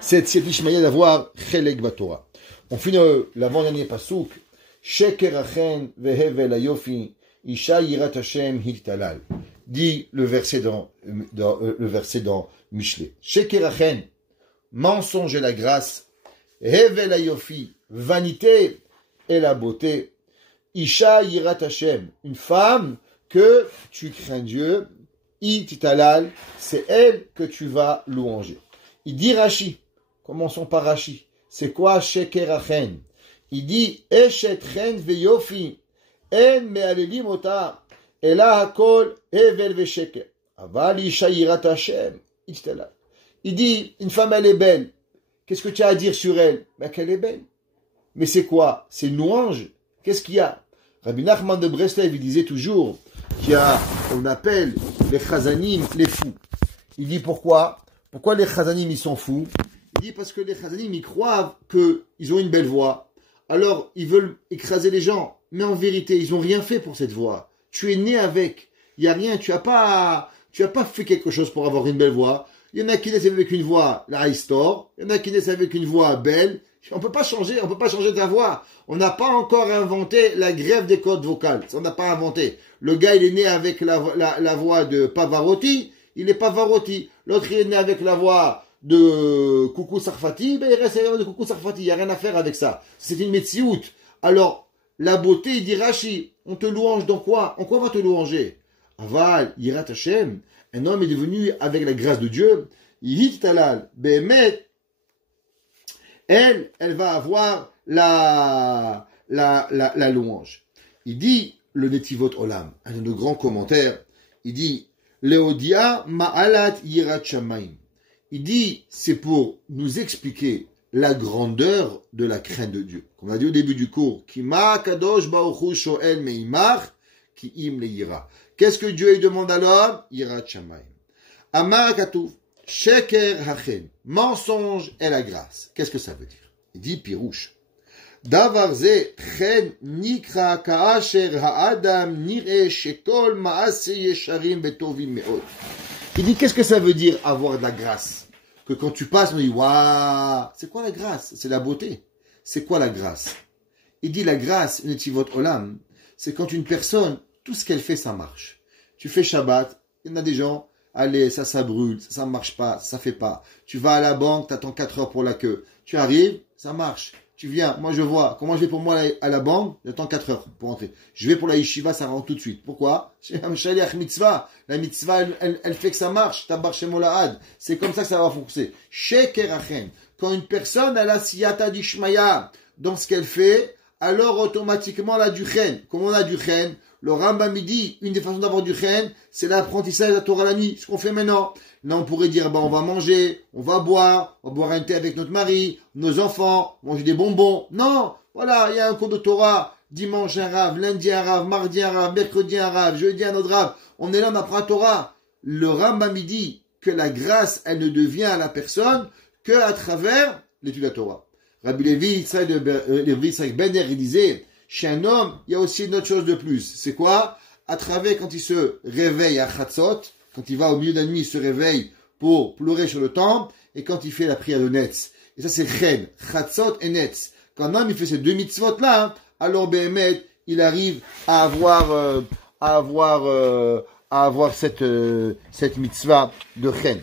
cette Ishmael d'avoir Chelek Batora. On finit l'avant-dernier pasouk, Sheker Achen vehevel ayofi, Isha yirat Hashem hiltalal. Dit le verset dans Michelet. Sheker Achen, mensonge et la grâce, Hevel ayofi, vanité et la beauté, Isha yirat Hashem, une femme que tu crains Dieu, Ititalal, c'est elle que tu vas louanger. Il dit Rashi, commençons par Rashi, c'est quoi Sheker Achen? Il dit Eshet Chen veyofi, en me'alelim ota, ela hakol Hevel veSheker, aval Isha yirat Hashem, Ititalal. Il dit, une femme, elle est belle. Qu'est-ce que tu as à dire sur elle? Ben, qu'elle est belle. Mais c'est quoi? C'est une louange. Qu'est-ce qu'il y a? Rabbi Nachman de Breslev, il disait toujours qu'il y a, on appelle les chazanim les fous. Il dit pourquoi? Pourquoi les chazanim, ils sont fous? Il dit parce que les chazanim, ils croient qu'ils ont une belle voix. Alors, ils veulent écraser les gens. Mais en vérité, ils n'ont rien fait pour cette voix. Tu es né avec. Il n'y a rien. Tu as pas fait quelque chose pour avoir une belle voix. Il y en a qui naissent avec une voix, la Histor. Il y en a qui naissent avec une voix belle. On peut pas changer ta voix. On n'a pas encore inventé la grève des cordes vocales. Ça, on n'a pas inventé. Le gars, il est né avec la voix de Pavarotti. Il est Pavarotti. L'autre, il est né avec la voix de Coucou Sarfati. Ben, il reste avec de Coucou Sarfati. Il n'y a rien à faire avec ça. C'est une metsiout. Alors, la beauté, il dit Rashi, on te louange dans quoi? En quoi on va te louanger? Aval, Yirat Hashem. Un homme est devenu, avec la grâce de Dieu, Yitalal, Behemet, elle va avoir la louange. Il dit, le Netivot Olam, un de nos grands commentaires, il dit, Leodia Ma'alat Yirat Shamayim. Il dit, c'est pour nous expliquer la grandeur de la crainte de Dieu. Comme on a dit au début du cours, Kima Kadosh Baruch Hu Shoel Meimach, Ki Im Leira. Qu'est-ce que Dieu demande à l'homme? Yirat Shamayim. Amar Katuv, Sheker Hachen, mensonge et la grâce. Qu'est-ce que ça veut dire? Il dit Pirouche. Davar ze chen nikra ka'asher ha'adam nir'e shekol ma'ase yesharim betovim me'od. Il dit qu'est-ce que ça veut dire avoir de la grâce? Que quand tu passes, on dit waouh, c'est quoi la grâce? C'est la beauté. C'est quoi la grâce? Il dit la grâce, Netivot Olam, c'est quand une personne, tout ce qu'elle fait, ça marche. Tu fais Shabbat, il y en a des gens, allez, ça brûle, ça marche pas, ça fait pas. Tu vas à la banque, t'attends 4 heures pour la queue. Tu arrives, ça marche. tu viens, moi je vois, comment je vais pour moi à la banque, j'attends 4 heures pour rentrer. Je vais pour la yeshiva, ça rentre tout de suite. Pourquoi? C'est un shaliach mitzvah. La mitzvah, elle fait que ça marche. Tabar shemolahad. C'est comme ça que ça va fonctionner. Shekerachen. Quand une personne, elle a siyata dishmaya dans ce qu'elle fait, alors automatiquement elle a du chen. Comment on a du chen? Le Rambam dit, une des façons d'avoir du chen, c'est l'apprentissage de la Torah la nuit. Ce qu'on fait maintenant. Là, on pourrait dire, on va manger, on va boire un thé avec notre mari, nos enfants, manger des bonbons. Non, voilà, il y a un cours de Torah, dimanche un rave, lundi un rave, mardi un rave, mercredi un rave, jeudi un autre rave. On est là, on apprend la Torah. Le Rambam dit que la grâce, elle ne devient à la personne que à travers l'étude de la Torah. Rabbi Levi Yitzhak Bender, il disait, chez un homme, il y a aussi une autre chose de plus. C'est quoi? À travers, quand il se réveille à Chatzot, quand il va au milieu de la nuit, il se réveille pour pleurer sur le temple, et quand il fait la prière de Netz. Et ça, c'est Chen, Chatzot et Netz. Quand un homme, il fait ces deux mitzvot-là, alors, Behemet, il arrive à avoir cette mitzvah de Chen.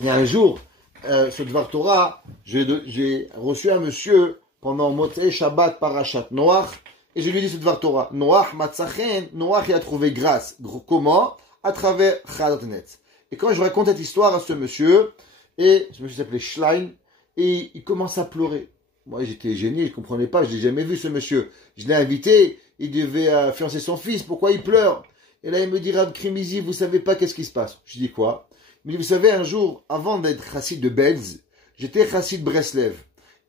Et un jour, ce Dvar Torah, j'ai reçu un monsieur pendant Motzei Shabbat Parashat Noach, et je lui ai dit ce Dvar Torah. Noach Matzachen, Noach, il a trouvé grâce. Comment? À travers Chatzot Netz. Et quand je raconte cette histoire à ce monsieur, et ce monsieur s'appelait Schlein, et il commence à pleurer. Moi, j'étais gêné, je comprenais pas, je l'ai jamais vu ce monsieur. Je l'ai invité, il devait fiancer son fils, pourquoi il pleure? Et là, il me dit, Rav Krimizi, vous savez pas qu'est-ce qui se passe? Je dis quoi? Il me dit, vous savez, un jour, avant d'être chassid de Belz, j'étais chassid de Breslev.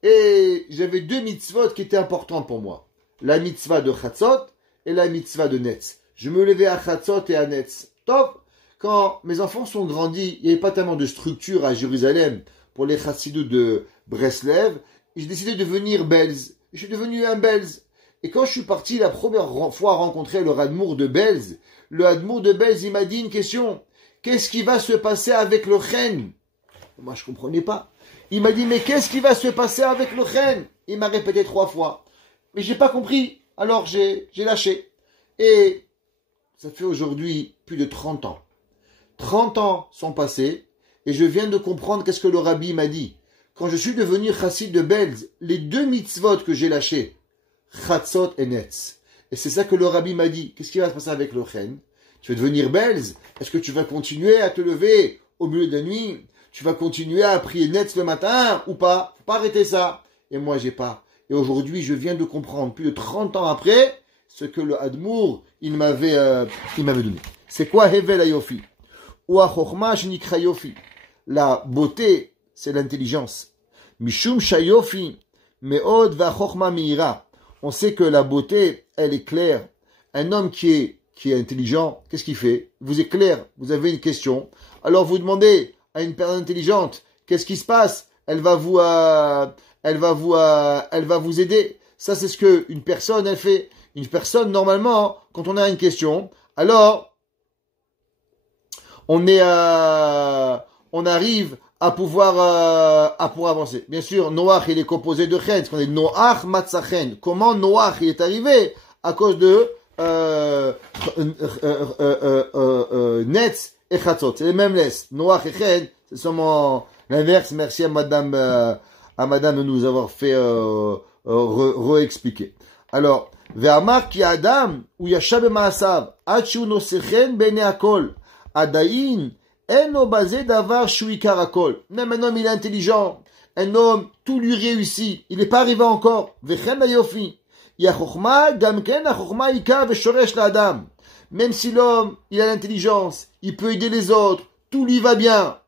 Et j'avais deux mitzvot qui étaient importantes pour moi. La mitzvah de Chatzot et la mitzvah de Netz. Je me levais à Chatzot et à Netz. Top! Quand mes enfants sont grandis, il n'y avait pas tellement de structure à Jérusalem pour les chassidou de Breslev. J'ai décidé de devenir Belz. Je suis devenu un Belz. Et quand je suis parti la première fois rencontrer le Hadmour de Belz, le Hadmour de Belz, il m'a dit une question. Qu'est-ce qui va se passer avec le Chen? Moi, je ne comprenais pas. Il m'a dit, mais qu'est-ce qui va se passer avec le Chen? Il m'a répété 3 fois. Mais j'ai pas compris. Alors, j'ai lâché. Et ça fait aujourd'hui plus de 30 ans. 30 ans sont passés et je viens de comprendre qu'est-ce que le Rabbi m'a dit. Quand je suis devenu chassid de Belz, les deux mitzvot que j'ai lâchés, Chatzot et Netz. Et c'est ça que le Rabbi m'a dit. Qu'est-ce qui va se passer avec le Chen? Tu vas devenir Belz? Est-ce que tu vas continuer à te lever au milieu de la nuit? Tu vas continuer à prier Netz le matin ou pas? Faut pas arrêter ça. Et moi, j'ai pas. Et aujourd'hui, je viens de comprendre, plus de 30 ans après, ce que le Hadmour, il m'avait donné. C'est quoi Hevel Ayofi? Ou Achokma Shnikra Yofi? La beauté, c'est l'intelligence. Mishum Shayofi, Meod Vachokma Meira. On sait que la beauté, elle est claire. Un homme qui est intelligent, qu'est-ce qu'il fait? Vous éclaire, vous avez une question. Alors vous demandez à une personne intelligente, qu'est-ce qui se passe? Elle va vous aider. Ça, c'est ce que une personne, elle fait. Une personne, normalement, quand on a une question, alors, on arrive à pouvoir avancer. Bien sûr, Noach, il est composé de Chen, ce qu'on dit Noach Matzachen. Comment Noach, il est arrivé? À cause de Netz et Chatzot. C'est les mêmes laisses. Noach et Chen, c'est seulement l'inverse. Merci à madame de nous avoir fait re-expliquer. Alors, Ve'amar ki Adam, ou yasha b'ma'asav, ad shu nosechen b'nei hakol, adayin, eno bazé davar shu ikar hakol. Même un homme, il est intelligent. Un homme, tout lui réussit. Il n'est pas arrivé encore. Vechen ayofi. Yachokma, gamken, achokma ikar ve'shoresh la'adam. Même si l'homme, il a l'intelligence, il peut aider les autres, tout lui va bien.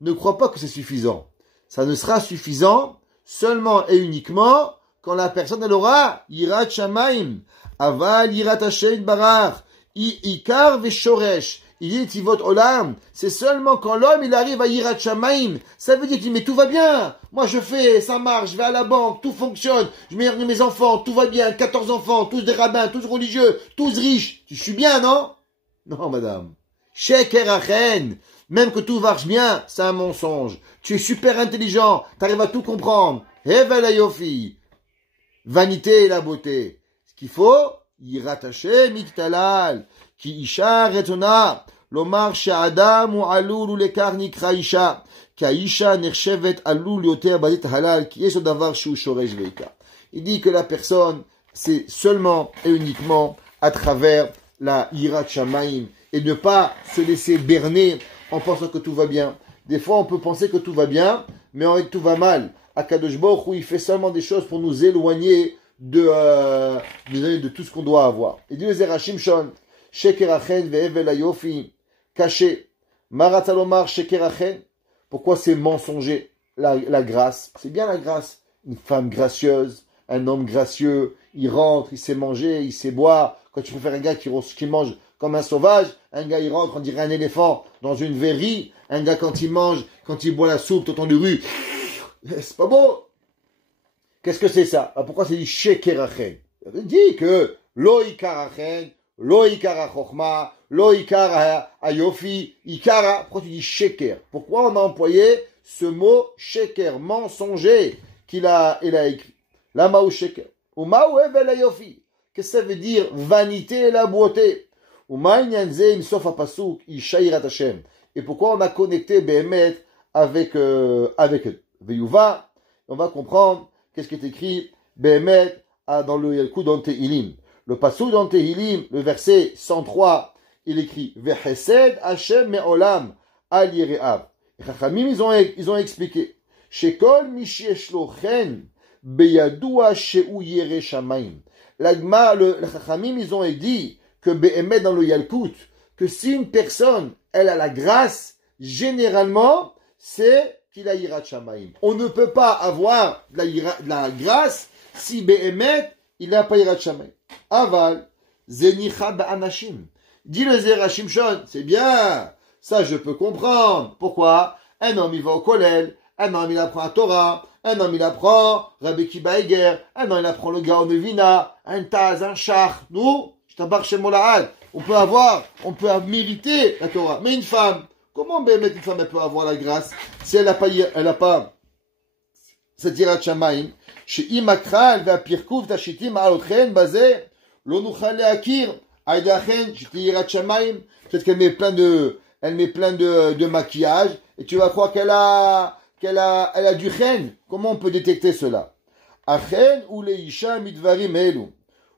Ne crois pas que c'est suffisant. Ça ne sera suffisant seulement et uniquement quand la personne elle aura Yirat Shamaim, Aval Yirat Hashem Barach, Ikar Veshoresh, Yitivot Olam. C'est seulement quand l'homme il arrive à Yirat Shamaim. Ça veut dire qu'il dit mais tout va bien. Moi je fais, ça marche, je vais à la banque, tout fonctionne. Je mets mes enfants, tout va bien. 14 enfants, tous des rabbins, tous religieux, tous riches. Je suis bien, non? Non, madame. Sheker Achen. Même que tout marche bien, c'est un mensonge. Tu es super intelligent, tu arrives à tout comprendre. Hevel Ayofi. Vanité et la beauté. Ce qu'il faut, Yirat Hashem Miktalal, Ki Isha Retona, lomar she'adam ou alul ou lekar nikra isha, ki aisha nershevet alul yoter badit halal, ki yeso davar shu shorej veika. Il dit que la personne, c'est seulement et uniquement à travers la hirat shamaim, et ne pas se laisser berner en pensant que tout va bien. Des fois, on peut penser que tout va bien, mais en fait, tout va mal. Akadosh Baruch Hu, il fait seulement des choses pour nous éloigner de tout ce qu'on doit avoir. Il dit le Zerachim Shon, Shekerachen ve'evel ayofi, caché. Maratalomar Shekerachen. Pourquoi c'est mensonger la grâce? C'est bien la grâce. Une femme gracieuse, un homme gracieux, il rentre, il sait manger, il sait boire. Quand tu préfères un gars qui mange comme un sauvage, un gars il rentre, on dirait un éléphant dans une verrie, un gars quand il mange, quand il boit la soupe, t'entends du rue, c'est pas beau. Qu'est-ce que c'est ça? Pourquoi c'est dit shekerachen? Il dit que lo ikarachen, lo ikara chokhma, lo ikara ayofi, ikara. Pourquoi tu dis sheker? Pourquoi on a employé ce mot sheker, mensonger, qu'il a écrit? Lama ou sheker? Ou ma ou evel ayofi? Qu'est-ce que ça veut dire vanité et la beauté? Et pourquoi on a connecté Behemet avec Veyuva? On va comprendre qu'est-ce qui est écrit Behemet dans le Yalkut dans Tehilim. Le pasuk dans Tehilim, le verset 103, il écrit Vechesed Hashem me'olam al yire'av. Les Chachamim, ils ont expliqué Shekol mishiesh lo chen beyadua she'u yere shamayim. Les Chachamim, ils ont dit que Behemet dans le Yalkut, que si une personne, elle a la grâce, généralement, c'est qu'il a Yirat Shamaim. On ne peut pas avoir de la grâce si Behemet, il n'a pas Yirat Shamaim. Aval, Zenicha Ba'anashim. Dit le Zerachim Shon, c'est bien, ça je peux comprendre. Pourquoi? Un homme il va au Kollel, un homme il apprend la Torah, un homme il apprend Rabbi Kiba Eger, un homme il apprend le Gaon Vina, un Taz, un Shach. Nous, on peut mériter la Torah. Mais une femme, comment une femme elle peut avoir la grâce si elle n'a pas cette Yirat Shamayim? Chez Imakral, Vapirkouf, Tashitim, Alotchen, Bazé, Lonuchal Akir, Aidachen, j'étais Yirat Shamayim. Peut-être qu'elle met plein de maquillage et tu vas croire qu'elle a du chen. Comment on peut détecter cela? Achen ou leisha midvarim elu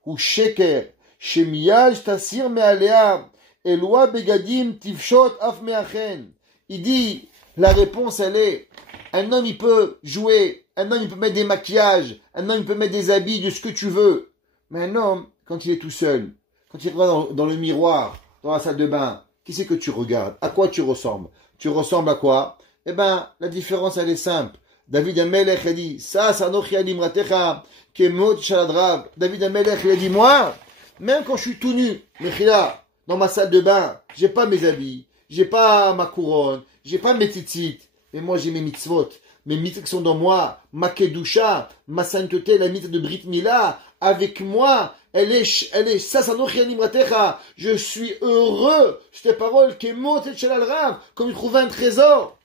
ou sheker. Shemiyaj tasir me'alea eloi begadim tifshot af me'achen. Il dit, la réponse elle est, un homme il peut jouer, un homme il peut mettre des maquillages, un homme il peut mettre des habits, de ce que tu veux. Mais un homme, quand il est tout seul, quand il regarde dans le miroir, dans la salle de bain, qui c'est que tu regardes? À quoi tu ressembles? Tu ressembles à quoi? Eh ben, la différence elle est simple. David Amelech a dit, ça nochi alimratecha, kemot shaladrav. David Amelech il a dit, moi, même quand je suis tout nu, Mechila, dans ma salle de bain, j'ai pas mes habits, j'ai pas ma couronne, j'ai pas mes tzitzit, mais moi j'ai mes mitzvot, mes mitzvot qui sont dans moi, ma kedusha, ma sainteté, la mitzvah de Brit Mila, avec moi, elle est, ça nochi alimratecha, je suis heureux, ces paroles, kemot et shaladrav, comme ils trouvaient un trésor.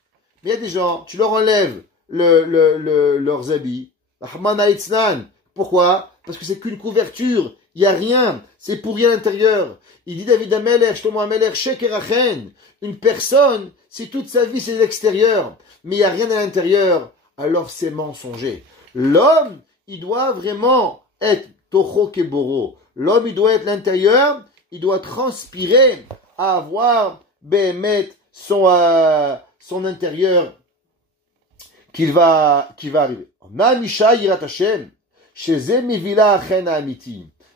Mais il y a des gens, tu leur enlèves leurs habits. Pourquoi? Parce que c'est qu'une couverture. Il n'y a rien. C'est pourri à l'intérieur. Il dit David Amelech, Shlomo Amelech, Shekerachen. Une personne, si toute sa vie c'est l'extérieur, mais il n'y a rien à l'intérieur, alors c'est mensonger. L'homme, il doit vraiment être Toho Keboro. L'homme, il doit être l'intérieur, il doit transpirer à avoir Behemet son intérieur qui va arriver.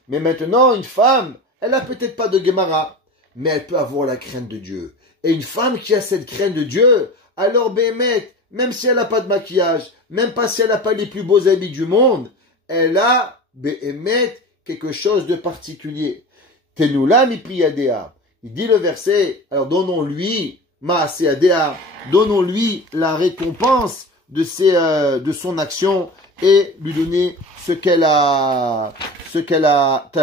Mais maintenant, une femme, elle a peut-être pas de Gemara, mais elle peut avoir la crainte de Dieu. Et une femme qui a cette crainte de Dieu, alors Behemet, même si elle n'a pas de maquillage, même pas si elle n'a pas les plus beaux habits du monde, elle a Behemet quelque chose de particulier. Tenula mi priyadea. Il dit le verset, alors donnons-lui Maaseadea, donnons-lui la récompense de son action et lui donner ce qu'elle a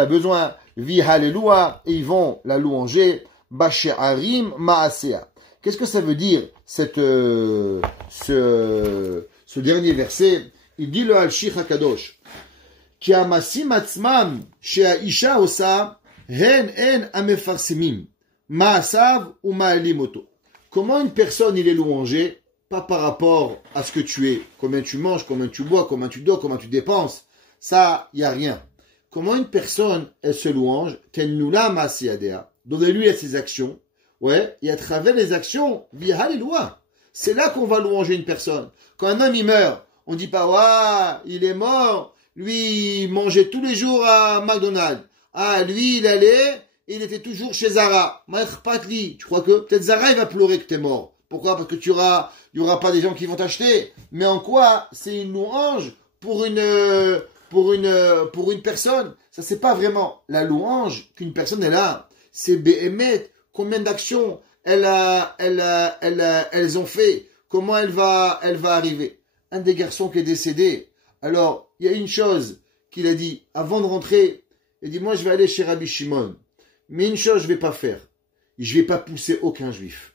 besoin. Vi Hallelujah, et ils vont la louanger. Bashe'arim Maasea. Qu'est-ce que ça veut dire ce dernier verset? Il dit le Al-Shich HaKadosh. Ki amasim atzmam she'aisha osa hen amefarsimim. Ma'asav ou ma'alimoto. Comment une personne il est louangé? Pas par rapport à ce que tu es, combien tu manges, combien tu bois, combien tu dors, comment tu dépenses. Ça, il n'y a rien. Comment une personne, elle se louange? Tenula ma'asiyadea. Donnez-lui ses actions. Ouais, et à travers les actions, via les lois. C'est là qu'on va louanger une personne. Quand un homme il meurt, on dit pas, waouh, il est mort, lui il mangeait tous les jours à McDonald's. Ah, lui il allait, il était toujours chez Zara. Tu crois que peut-être Zara il va pleurer que t'es mort. Pourquoi? Parce que il y aura pas des gens qui vont t'acheter. Mais en quoi c'est une louange pour une personne? Ça c'est pas vraiment la louange qu'une personne est là. C'est Béhémet. Combien d'actions elles ont fait? Comment elle va arriver? Un des garçons qui est décédé. Alors, il y a une chose qu'il a dit avant de rentrer. Il a dit, moi je vais aller chez Rabbi Shimon. Mais une chose je vais pas faire. Je vais pas pousser aucun juif.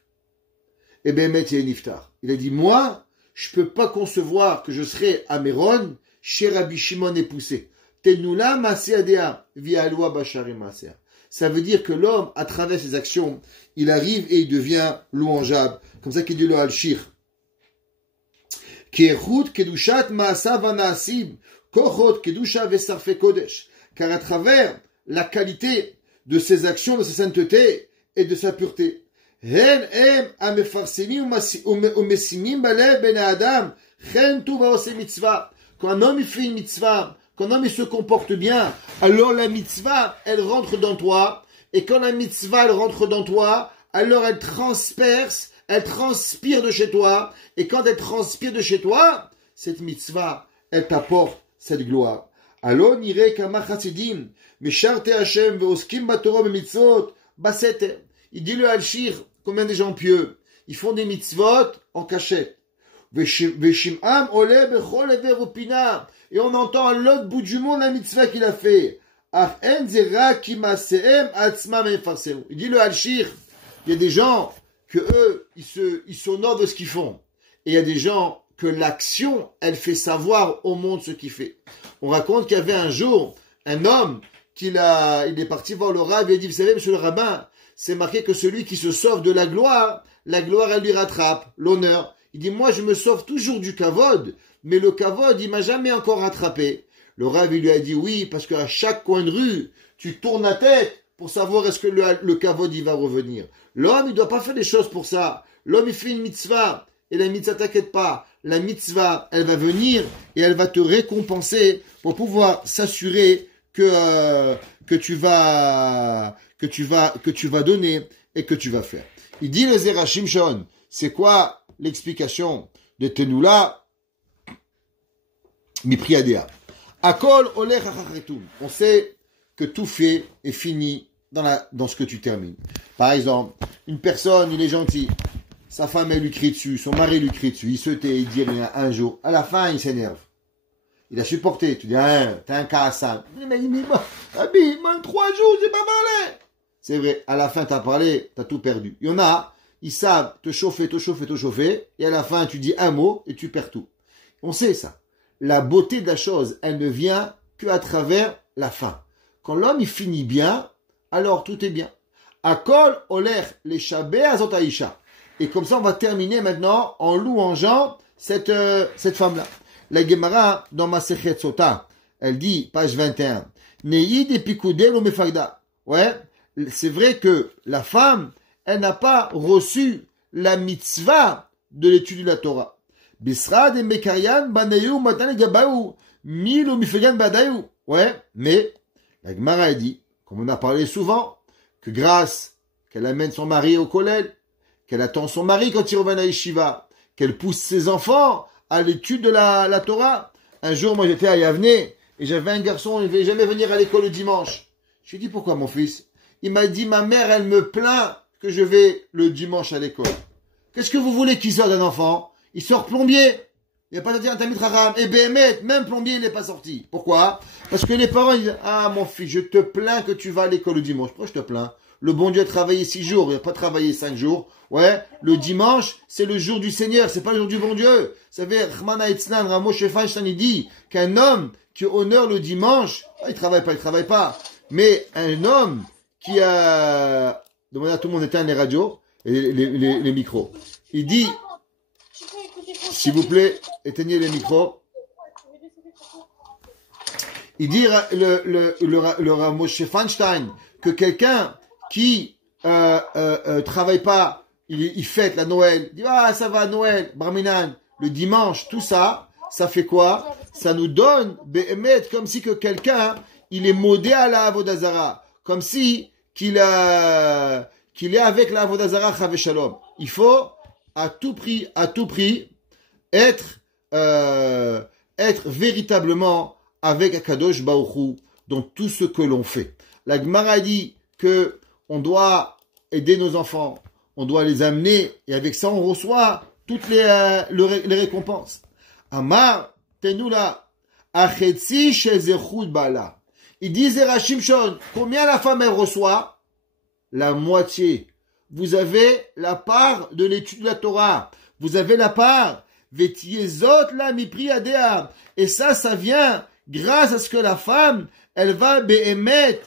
Et Béhémet il y a niftar. Il a dit, moi, je peux pas concevoir que je serai à Méron chez Rabbi Shimon et poussé. Tenula maseadea via loi bachari maser. Ça veut dire que l'homme, à travers ses actions, il arrive et il devient louangeable. Comme ça qu'il dit le Al-Shir. Car à travers la qualité de ses actions, de sa sainteté et de sa pureté. Quand un homme il fait une mitzvah, quand un homme il se comporte bien, alors la mitzvah, elle rentre dans toi. Et quand la mitzvah, elle rentre dans toi, alors elle transperce, elle transpire de chez toi. Et quand elle transpire de chez toi, cette mitzvah, elle t'apporte cette gloire. Alors, niré kama chassidim, mesharte Hashem ve'oskim batorah b'mitzvot, basete. Il dit le Al-Shir, combien de gens pieux, ils font des mitzvot en cachette. Veshim'am ole bechol ever upina. Et on entend à l'autre bout du monde la mitzvah qu'il a fait. Il dit le Al-Shir, il y a des gens que eux, ils s'honorent de ce qu'ils font. Et il y a des gens que l'action, elle fait savoir au monde ce qu'il fait. On raconte qu'il y avait un jour un homme il est parti voir le rabbin et il a dit, vous savez, monsieur le rabbin, c'est marqué que celui qui se sauve de la gloire elle lui rattrape, l'honneur. Il dit, moi je me sauve toujours du kavod, mais le kavod, il m'a jamais encore rattrapé. Le rabbin lui a dit, oui, parce qu'à chaque coin de rue, tu tournes la tête pour savoir est-ce que le kavod, il va revenir. L'homme, il doit pas faire des choses pour ça. L'homme, il fait une mitzvah, et la mitzvah, t'inquiète pas, la mitzvah, elle va venir, et elle va te récompenser pour pouvoir s'assurer que tu vas donner et que tu vas faire. Il dit le Zera Shimshon, c'est quoi l'explication de Tenula Mipriadea? Akol olech achachretum. On sait que tout fait est fini dans ce que tu termines. Par exemple, une personne, il est gentil, sa femme elle lui crie dessus, son mari lui crie dessus, il se tait, il dit rien un jour, à la fin il s'énerve. Il a supporté. Tu dis, t'es un cassant. Mais moi, 3 jours, j'ai pas parlé. C'est vrai. À la fin, t'as parlé, t'as tout perdu. Il y en a, ils savent te chauffer. Et à la fin, tu dis un mot et tu perds tout. On sait ça. La beauté de la chose, elle ne vient qu'à travers la fin. Quand l'homme, il finit bien, alors tout est bien. Akol oler les shabé azotaïcha. Et comme ça, on va terminer maintenant en louangeant cette femme-là. La Gemara, dans Masechet Sota, elle dit, page 21, Neïd et Pikoudel ou Mefagda. Ouais, c'est vrai que la femme, elle n'a pas reçu la mitzvah de l'étude de la Torah. Bisrad et Mekarian, Banayou, Matan et Gabaou, Mil ou Mifegan Badaïou. Ouais, mais la Gemara, elle dit, comme on a parlé souvent, que grâce qu'elle amène son mari au collège, qu'elle attend son mari quand il revient à Yeshiva, qu'elle pousse ses enfants à l'étude de la Torah. Un jour, moi, j'étais à Yavne, et j'avais un garçon, il ne voulait jamais venir à l'école le dimanche. Je lui ai dit, pourquoi, mon fils? Il m'a dit, ma mère, elle me plaint que je vais le dimanche à l'école. Qu'est-ce que vous voulez qu'il sorte d'un enfant? Il sort plombier. Il n'y a pas de dire un tamid raram. Et Béhémet, même plombier, il n'est pas sorti. Pourquoi? Parce que les parents, ils disent, ah, mon fils, je te plains que tu vas à l'école le dimanche. Pourquoi je te plains? Le bon Dieu a travaillé 6 jours, il n'a pas travaillé 5 jours. Ouais, le dimanche, c'est le jour du Seigneur, c'est pas le jour du bon Dieu. Vous savez, Rahmana Etzlan, Ramoshe Feinstein, il dit qu'un homme qui honore le dimanche, il travaille pas. Mais un homme qui demandez à tout le monde d'éteindre les radios et les micros. Il dit, s'il vous plaît, éteignez les micros. Il dit le Rav Moshe Feinstein que quelqu'un qui travaille pas, il fête la Noël, il dit ah ça va Noël, Barminan, le dimanche, tout ça, ça fait quoi? Ça nous donne Behemet comme si que quelqu'un il est modé à la Avodazara, comme si qu'il est avec la Avodazara Chave Shalom. Il faut à tout prix être véritablement avec Akadosh Baruch Hu dans tout ce que l'on fait. La Gemara dit que on doit aider nos enfants, on doit les amener et avec ça on reçoit toutes les récompenses. Amar Tenoula Achetzi Shezechut Bala. Il dit Zerachimshon, combien la femme elle reçoit? La moitié. Vous avez la part de l'étude de la Torah. Vous avez la part. Vetiezot la mipri adea. Et ça vient grâce à ce que la femme, elle va béhémet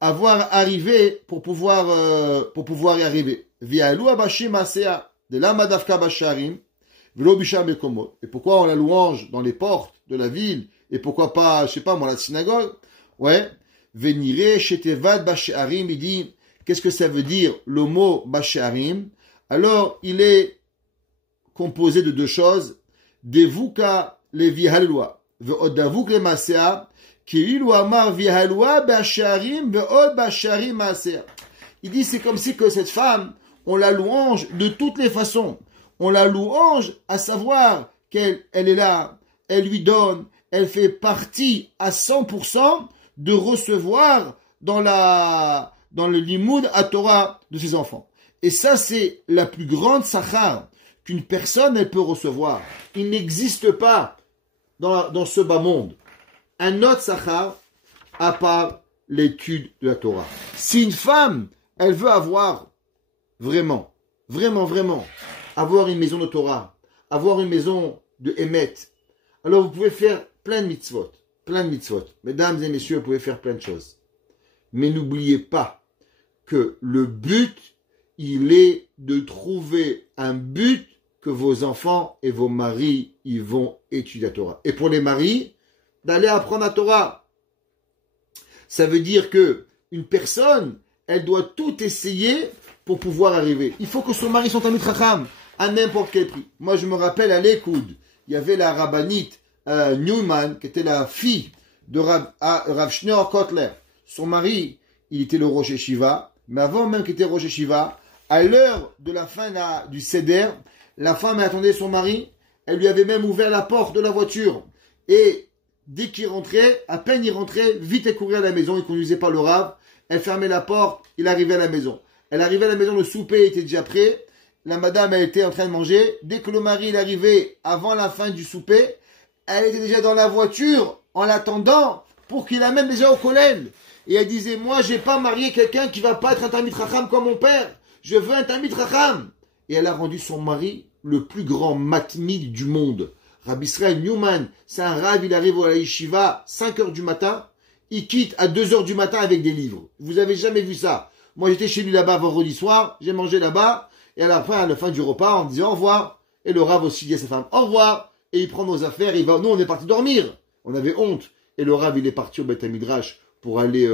avoir arrivé pour pouvoir y arriver. Vialou abashim asea de la madavka basharim velo bisham bekomot. Et pourquoi on la louange dans les portes de la ville et pourquoi pas, je sais pas moi, la synagogue? Ouais. Venire shetevad basharim, il dit, qu'est-ce que ça veut dire le mot basharim? Alors, il est composé de deux choses. Devuka levi halwa ve'odavuk le masea ki'ilu amar vi halwa basharim ve'od basharim masea. Il dit c'est comme si que cette femme on la louange de toutes les façons. On la louange à savoir qu'elle est là, elle lui donne, elle fait partie à 100% de recevoir dans le limoud à Torah de ses enfants. Et ça c'est la plus grande sachar qu'une personne elle peut recevoir. Il n'existe pas dans ce bas monde un autre sachar à part l'étude de la Torah. Si une femme elle veut avoir vraiment avoir une maison de Torah, avoir une maison de Emet, alors vous pouvez faire plein de mitzvot. Mesdames et messieurs, vous pouvez faire plein de choses. Mais n'oubliez pas que le but, il est de trouver un but que vos enfants et vos maris, ils vont étudier la Torah. Et pour les maris, d'aller apprendre la Torah. Ça veut dire que une personne, elle doit tout essayer pour pouvoir arriver. Il faut que son mari soit un mitracham à n'importe quel prix. Moi, je me rappelle à l'Ekoud, il y avait la rabbinite Newman, qui était la fille de Rav Schneor Kotler. Son mari, il était le Rosh Yeshiva, mais avant même qu'il était Rosh Yeshiva, à l'heure de la fin du Seder, la femme attendait son mari, elle lui avait même ouvert la porte de la voiture. Et dès qu'il rentrait, à peine il rentrait, vite elle courait à la maison, il ne conduisait pas le Rav, elle fermait la porte, il arrivait à la maison. Elle arrivait à la maison, le souper était déjà prêt, la madame elle était en train de manger, dès que le mari il arrivait avant la fin du souper, elle était déjà dans la voiture en l'attendant pour qu'il l'amène déjà au kollel. Et elle disait, moi j'ai pas marié quelqu'un qui va pas être un Talmid Chacham comme mon père, je veux un Talmid Chacham. Et elle a rendu son mari le plus grand matmid du monde. Rabbi Israel Newman, c'est un rav, il arrive à la yeshiva 5h du matin, il quitte à 2h du matin avec des livres. Vous avez jamais vu ça. Moi j'étais chez lui là-bas vendredi soir, j'ai mangé là-bas, et à la fin du repas, on disait au revoir. Et le rav aussi dit à sa femme, au revoir. Et il prend nos affaires, il va. Nous on est parti dormir. On avait honte. Et le rav il est parti au Beth Midrash pour aller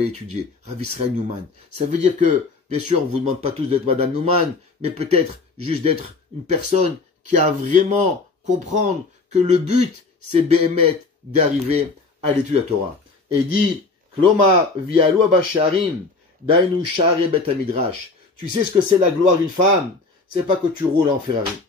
étudier. Rav Israel Newman. Ça veut dire que, bien sûr, on vous demande pas tous d'être Madame Newman, mais peut-être juste d'être une personne qui a vraiment comprendre que le but, c'est Behemet d'arriver à l'étude de la Torah. Et il dit, Kloma vialu abasharim, dainu share bet midrash. Tu sais ce que c'est la gloire d'une femme? C'est pas que tu roules en Ferrari.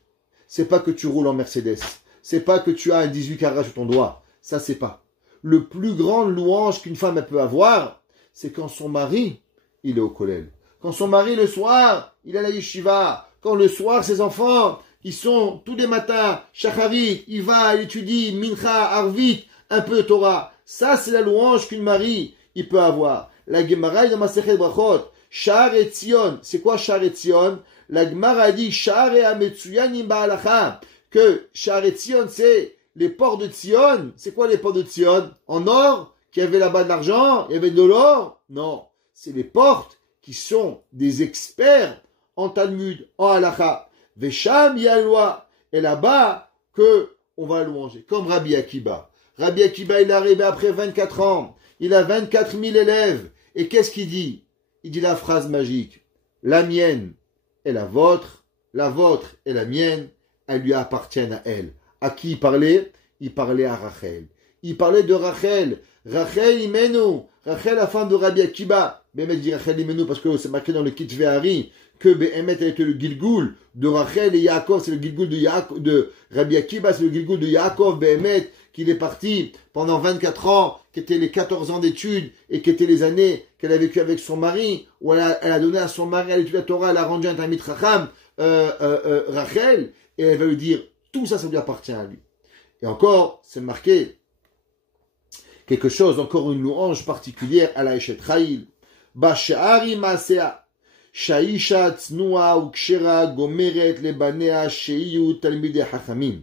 C'est pas que tu roules en Mercedes. C'est pas que tu as un 18 carats sur ton doigt. Ça, c'est pas. Le plus grand louange qu'une femme elle peut avoir, c'est quand son mari, il est au kollel. Quand son mari, le soir, il est à la yeshiva. Quand le soir, ses enfants, ils sont tous les matins, shacharit, il va, il étudie, mincha, arvit, un peu de Torah. Ça, c'est la louange qu'une mari, il peut avoir. La Gemara dans Masechet Brachot, Shar et Tzion. C'est quoi Shar et Tzion? La Gemara dit Shar et Ametsuyanim Ba'alacha. Que Shar et Tzion, c'est les ports de Tzion. C'est quoi les ports de Tzion? En or? Qu'il y avait là-bas de l'argent? Il y avait de l'or? Non. c'est les portes qui sont des experts en Talmud, en Halakha. Vesham Yalwa, et là-bas que on va louanger. Comme Rabbi Akiba. Rabbi Akiba, il est arrivé après 24 ans. Il a 24 000 élèves. Et qu'est-ce qu'il dit? Il dit la phrase magique. La mienne est la vôtre est la mienne. Elles lui appartiennent à elle. À qui il parlait? Il parlait à Rachel. Il parlait de Rachel. Rachel Imenu. Rachel, la femme de Rabbi Akiba. Bémet dit Rachel Imenu parce que c'est marqué dans le Kitve Hari que Bémet a été le Gilgoul de Rachel et Yaakov. C'est le Gilgoul de Rabbi Akiba. C'est le Gilgoul de Yaakov, Bémet, qu'il est parti pendant 24 ans, qui étaient les 14 ans d'études et qui étaient les années qu'elle a vécu avec son mari, où elle a donné à son mari à l'étude de la Torah, elle a rendu un Talmid Chacham, Rachel, et elle va lui dire, tout ça, ça lui appartient à lui. Et encore, c'est marqué quelque chose, encore une louange particulière à la Eshet Chayil. Basha'ari Masea, Shaisha Tsnua Ukshera Gomeret Lebanea Sheiyu Talmidei Chachamim.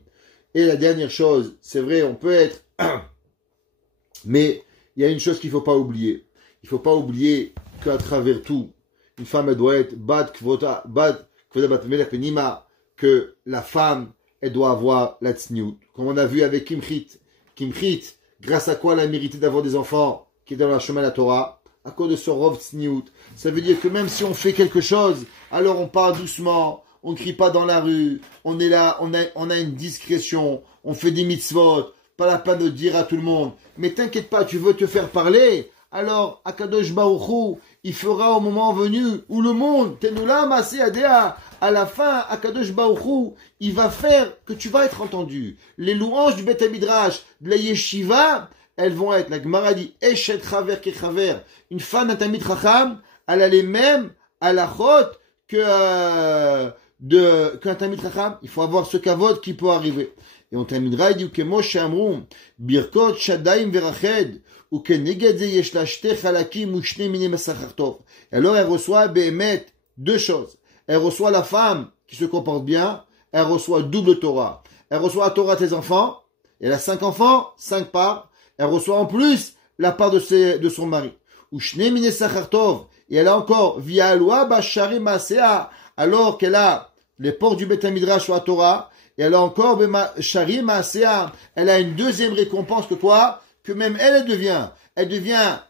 Et la dernière chose, c'est vrai, on peut être, mais il y a une chose qu'il ne faut pas oublier. Il ne faut pas oublier qu'à travers tout, une femme, elle doit être que la femme, elle doit avoir la tsniout. Comme on a vu avec Kimchit. Kimchit, grâce à quoi elle a mérité d'avoir des enfants qui étaient dans le chemin de la Torah? À cause de son rov tsniout. Ça veut dire que même si on fait quelque chose, alors on parle doucement, on ne crie pas dans la rue, on est là, on a une discrétion, on fait des mitzvot, pas la peine de dire à tout le monde. Mais t'inquiète pas, tu veux te faire parler, alors Akadosh Baruch Hu, il fera au moment venu où le monde, Tenula Masé Adea, à la fin, Akadosh Baruch Hu, il va faire que tu vas être entendu. Les louanges du Beth Midrash, de la Yeshiva, elles vont être, la Gemara dit, Eshet Chaver Kechaver, une femme d'un Talmid Chacham, elle a les mêmes halachot qu'un Talmid Chacham. Il faut avoir ce kavod qui peut arriver. Et on terminera, il dit, Ukemo Shamrum, Birkot Shadaim Verached, Ukeneged Ze Yesh La Shte Chalakim Ushne Mine Mesachar Tov. Et alors elle reçoit Behemet deux choses. Elle reçoit la femme qui se comporte bien, elle reçoit double Torah. Elle reçoit la Torah de ses enfants, elle a 5 enfants, 5 parts. Elle reçoit en plus la part de son mari. Ushne Mine Mesachar Tov. Et elle a encore, via loi Bashari Masea, alors qu'elle a les portes du Beth Midrash sur la Torah, et elle a encore Shari Masea, elle a une deuxième récompense que quoi? Que même elle devient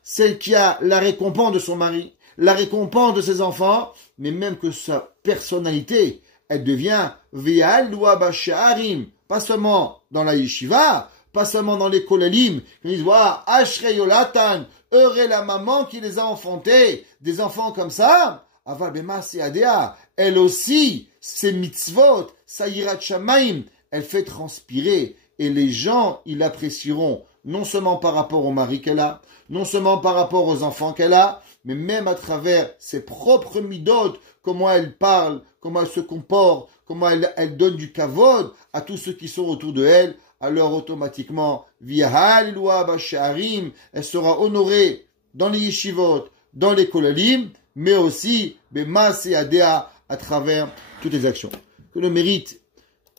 celle qui a la récompense de son mari, la récompense de ses enfants, mais même que sa personnalité, elle devient via loi Basharim, pas seulement dans la yeshiva, pas seulement dans les kolalim, ils disent, voilà, Ashrei Yolatan, heureux est la maman qui les a enfantés, des enfants comme ça, Aval Bema Seadea, elle aussi, ses mitzvot, sa yirat shamaim, elle fait transpirer, et les gens, ils l'apprécieront, non seulement par rapport au mari qu'elle a, non seulement par rapport aux enfants qu'elle a, mais même à travers ses propres midot, comment elle parle, comment elle se comporte, comment elle donne du kavod à tous ceux qui sont autour de elle, alors automatiquement, via Halilua Basharim, elle sera honorée dans les yeshivot, dans les kolalim, mais aussi Bema Seadea à travers toutes les actions. Que le mérite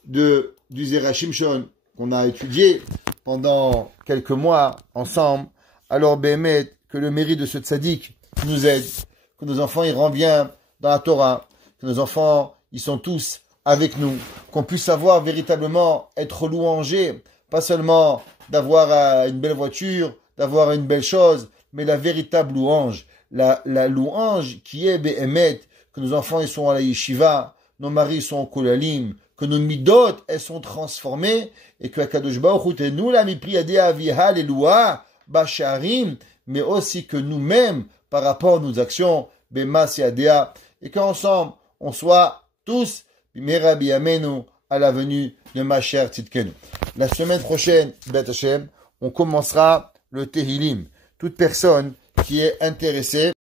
du Zera Shimshon qu'on a étudié pendant quelques mois ensemble, alors Béhémet, que le mérite de ce tzaddik nous aide, que nos enfants ils rentrent bien dans la Torah, que nos enfants ils sont tous avec nous, qu'on puisse avoir véritablement être louangé, pas seulement d'avoir une belle voiture, d'avoir une belle chose, mais la véritable louange, la louange qui est Béhémet, que nos enfants ils sont à la yeshiva, nos maris sont au kolalim, que nos midot elles sont transformées, et que Akadosh Baruch Hu nous la mipri adea aviha leloua basharim, mais aussi que nous-mêmes, par rapport à nos actions, bema seadea, et qu'ensemble, on soit tous, bimera biyamenu, à la venue de ma chère Tzidkenu. La semaine prochaine, Bet Hashem, on commencera le Tehillim. Toute personne qui est intéressée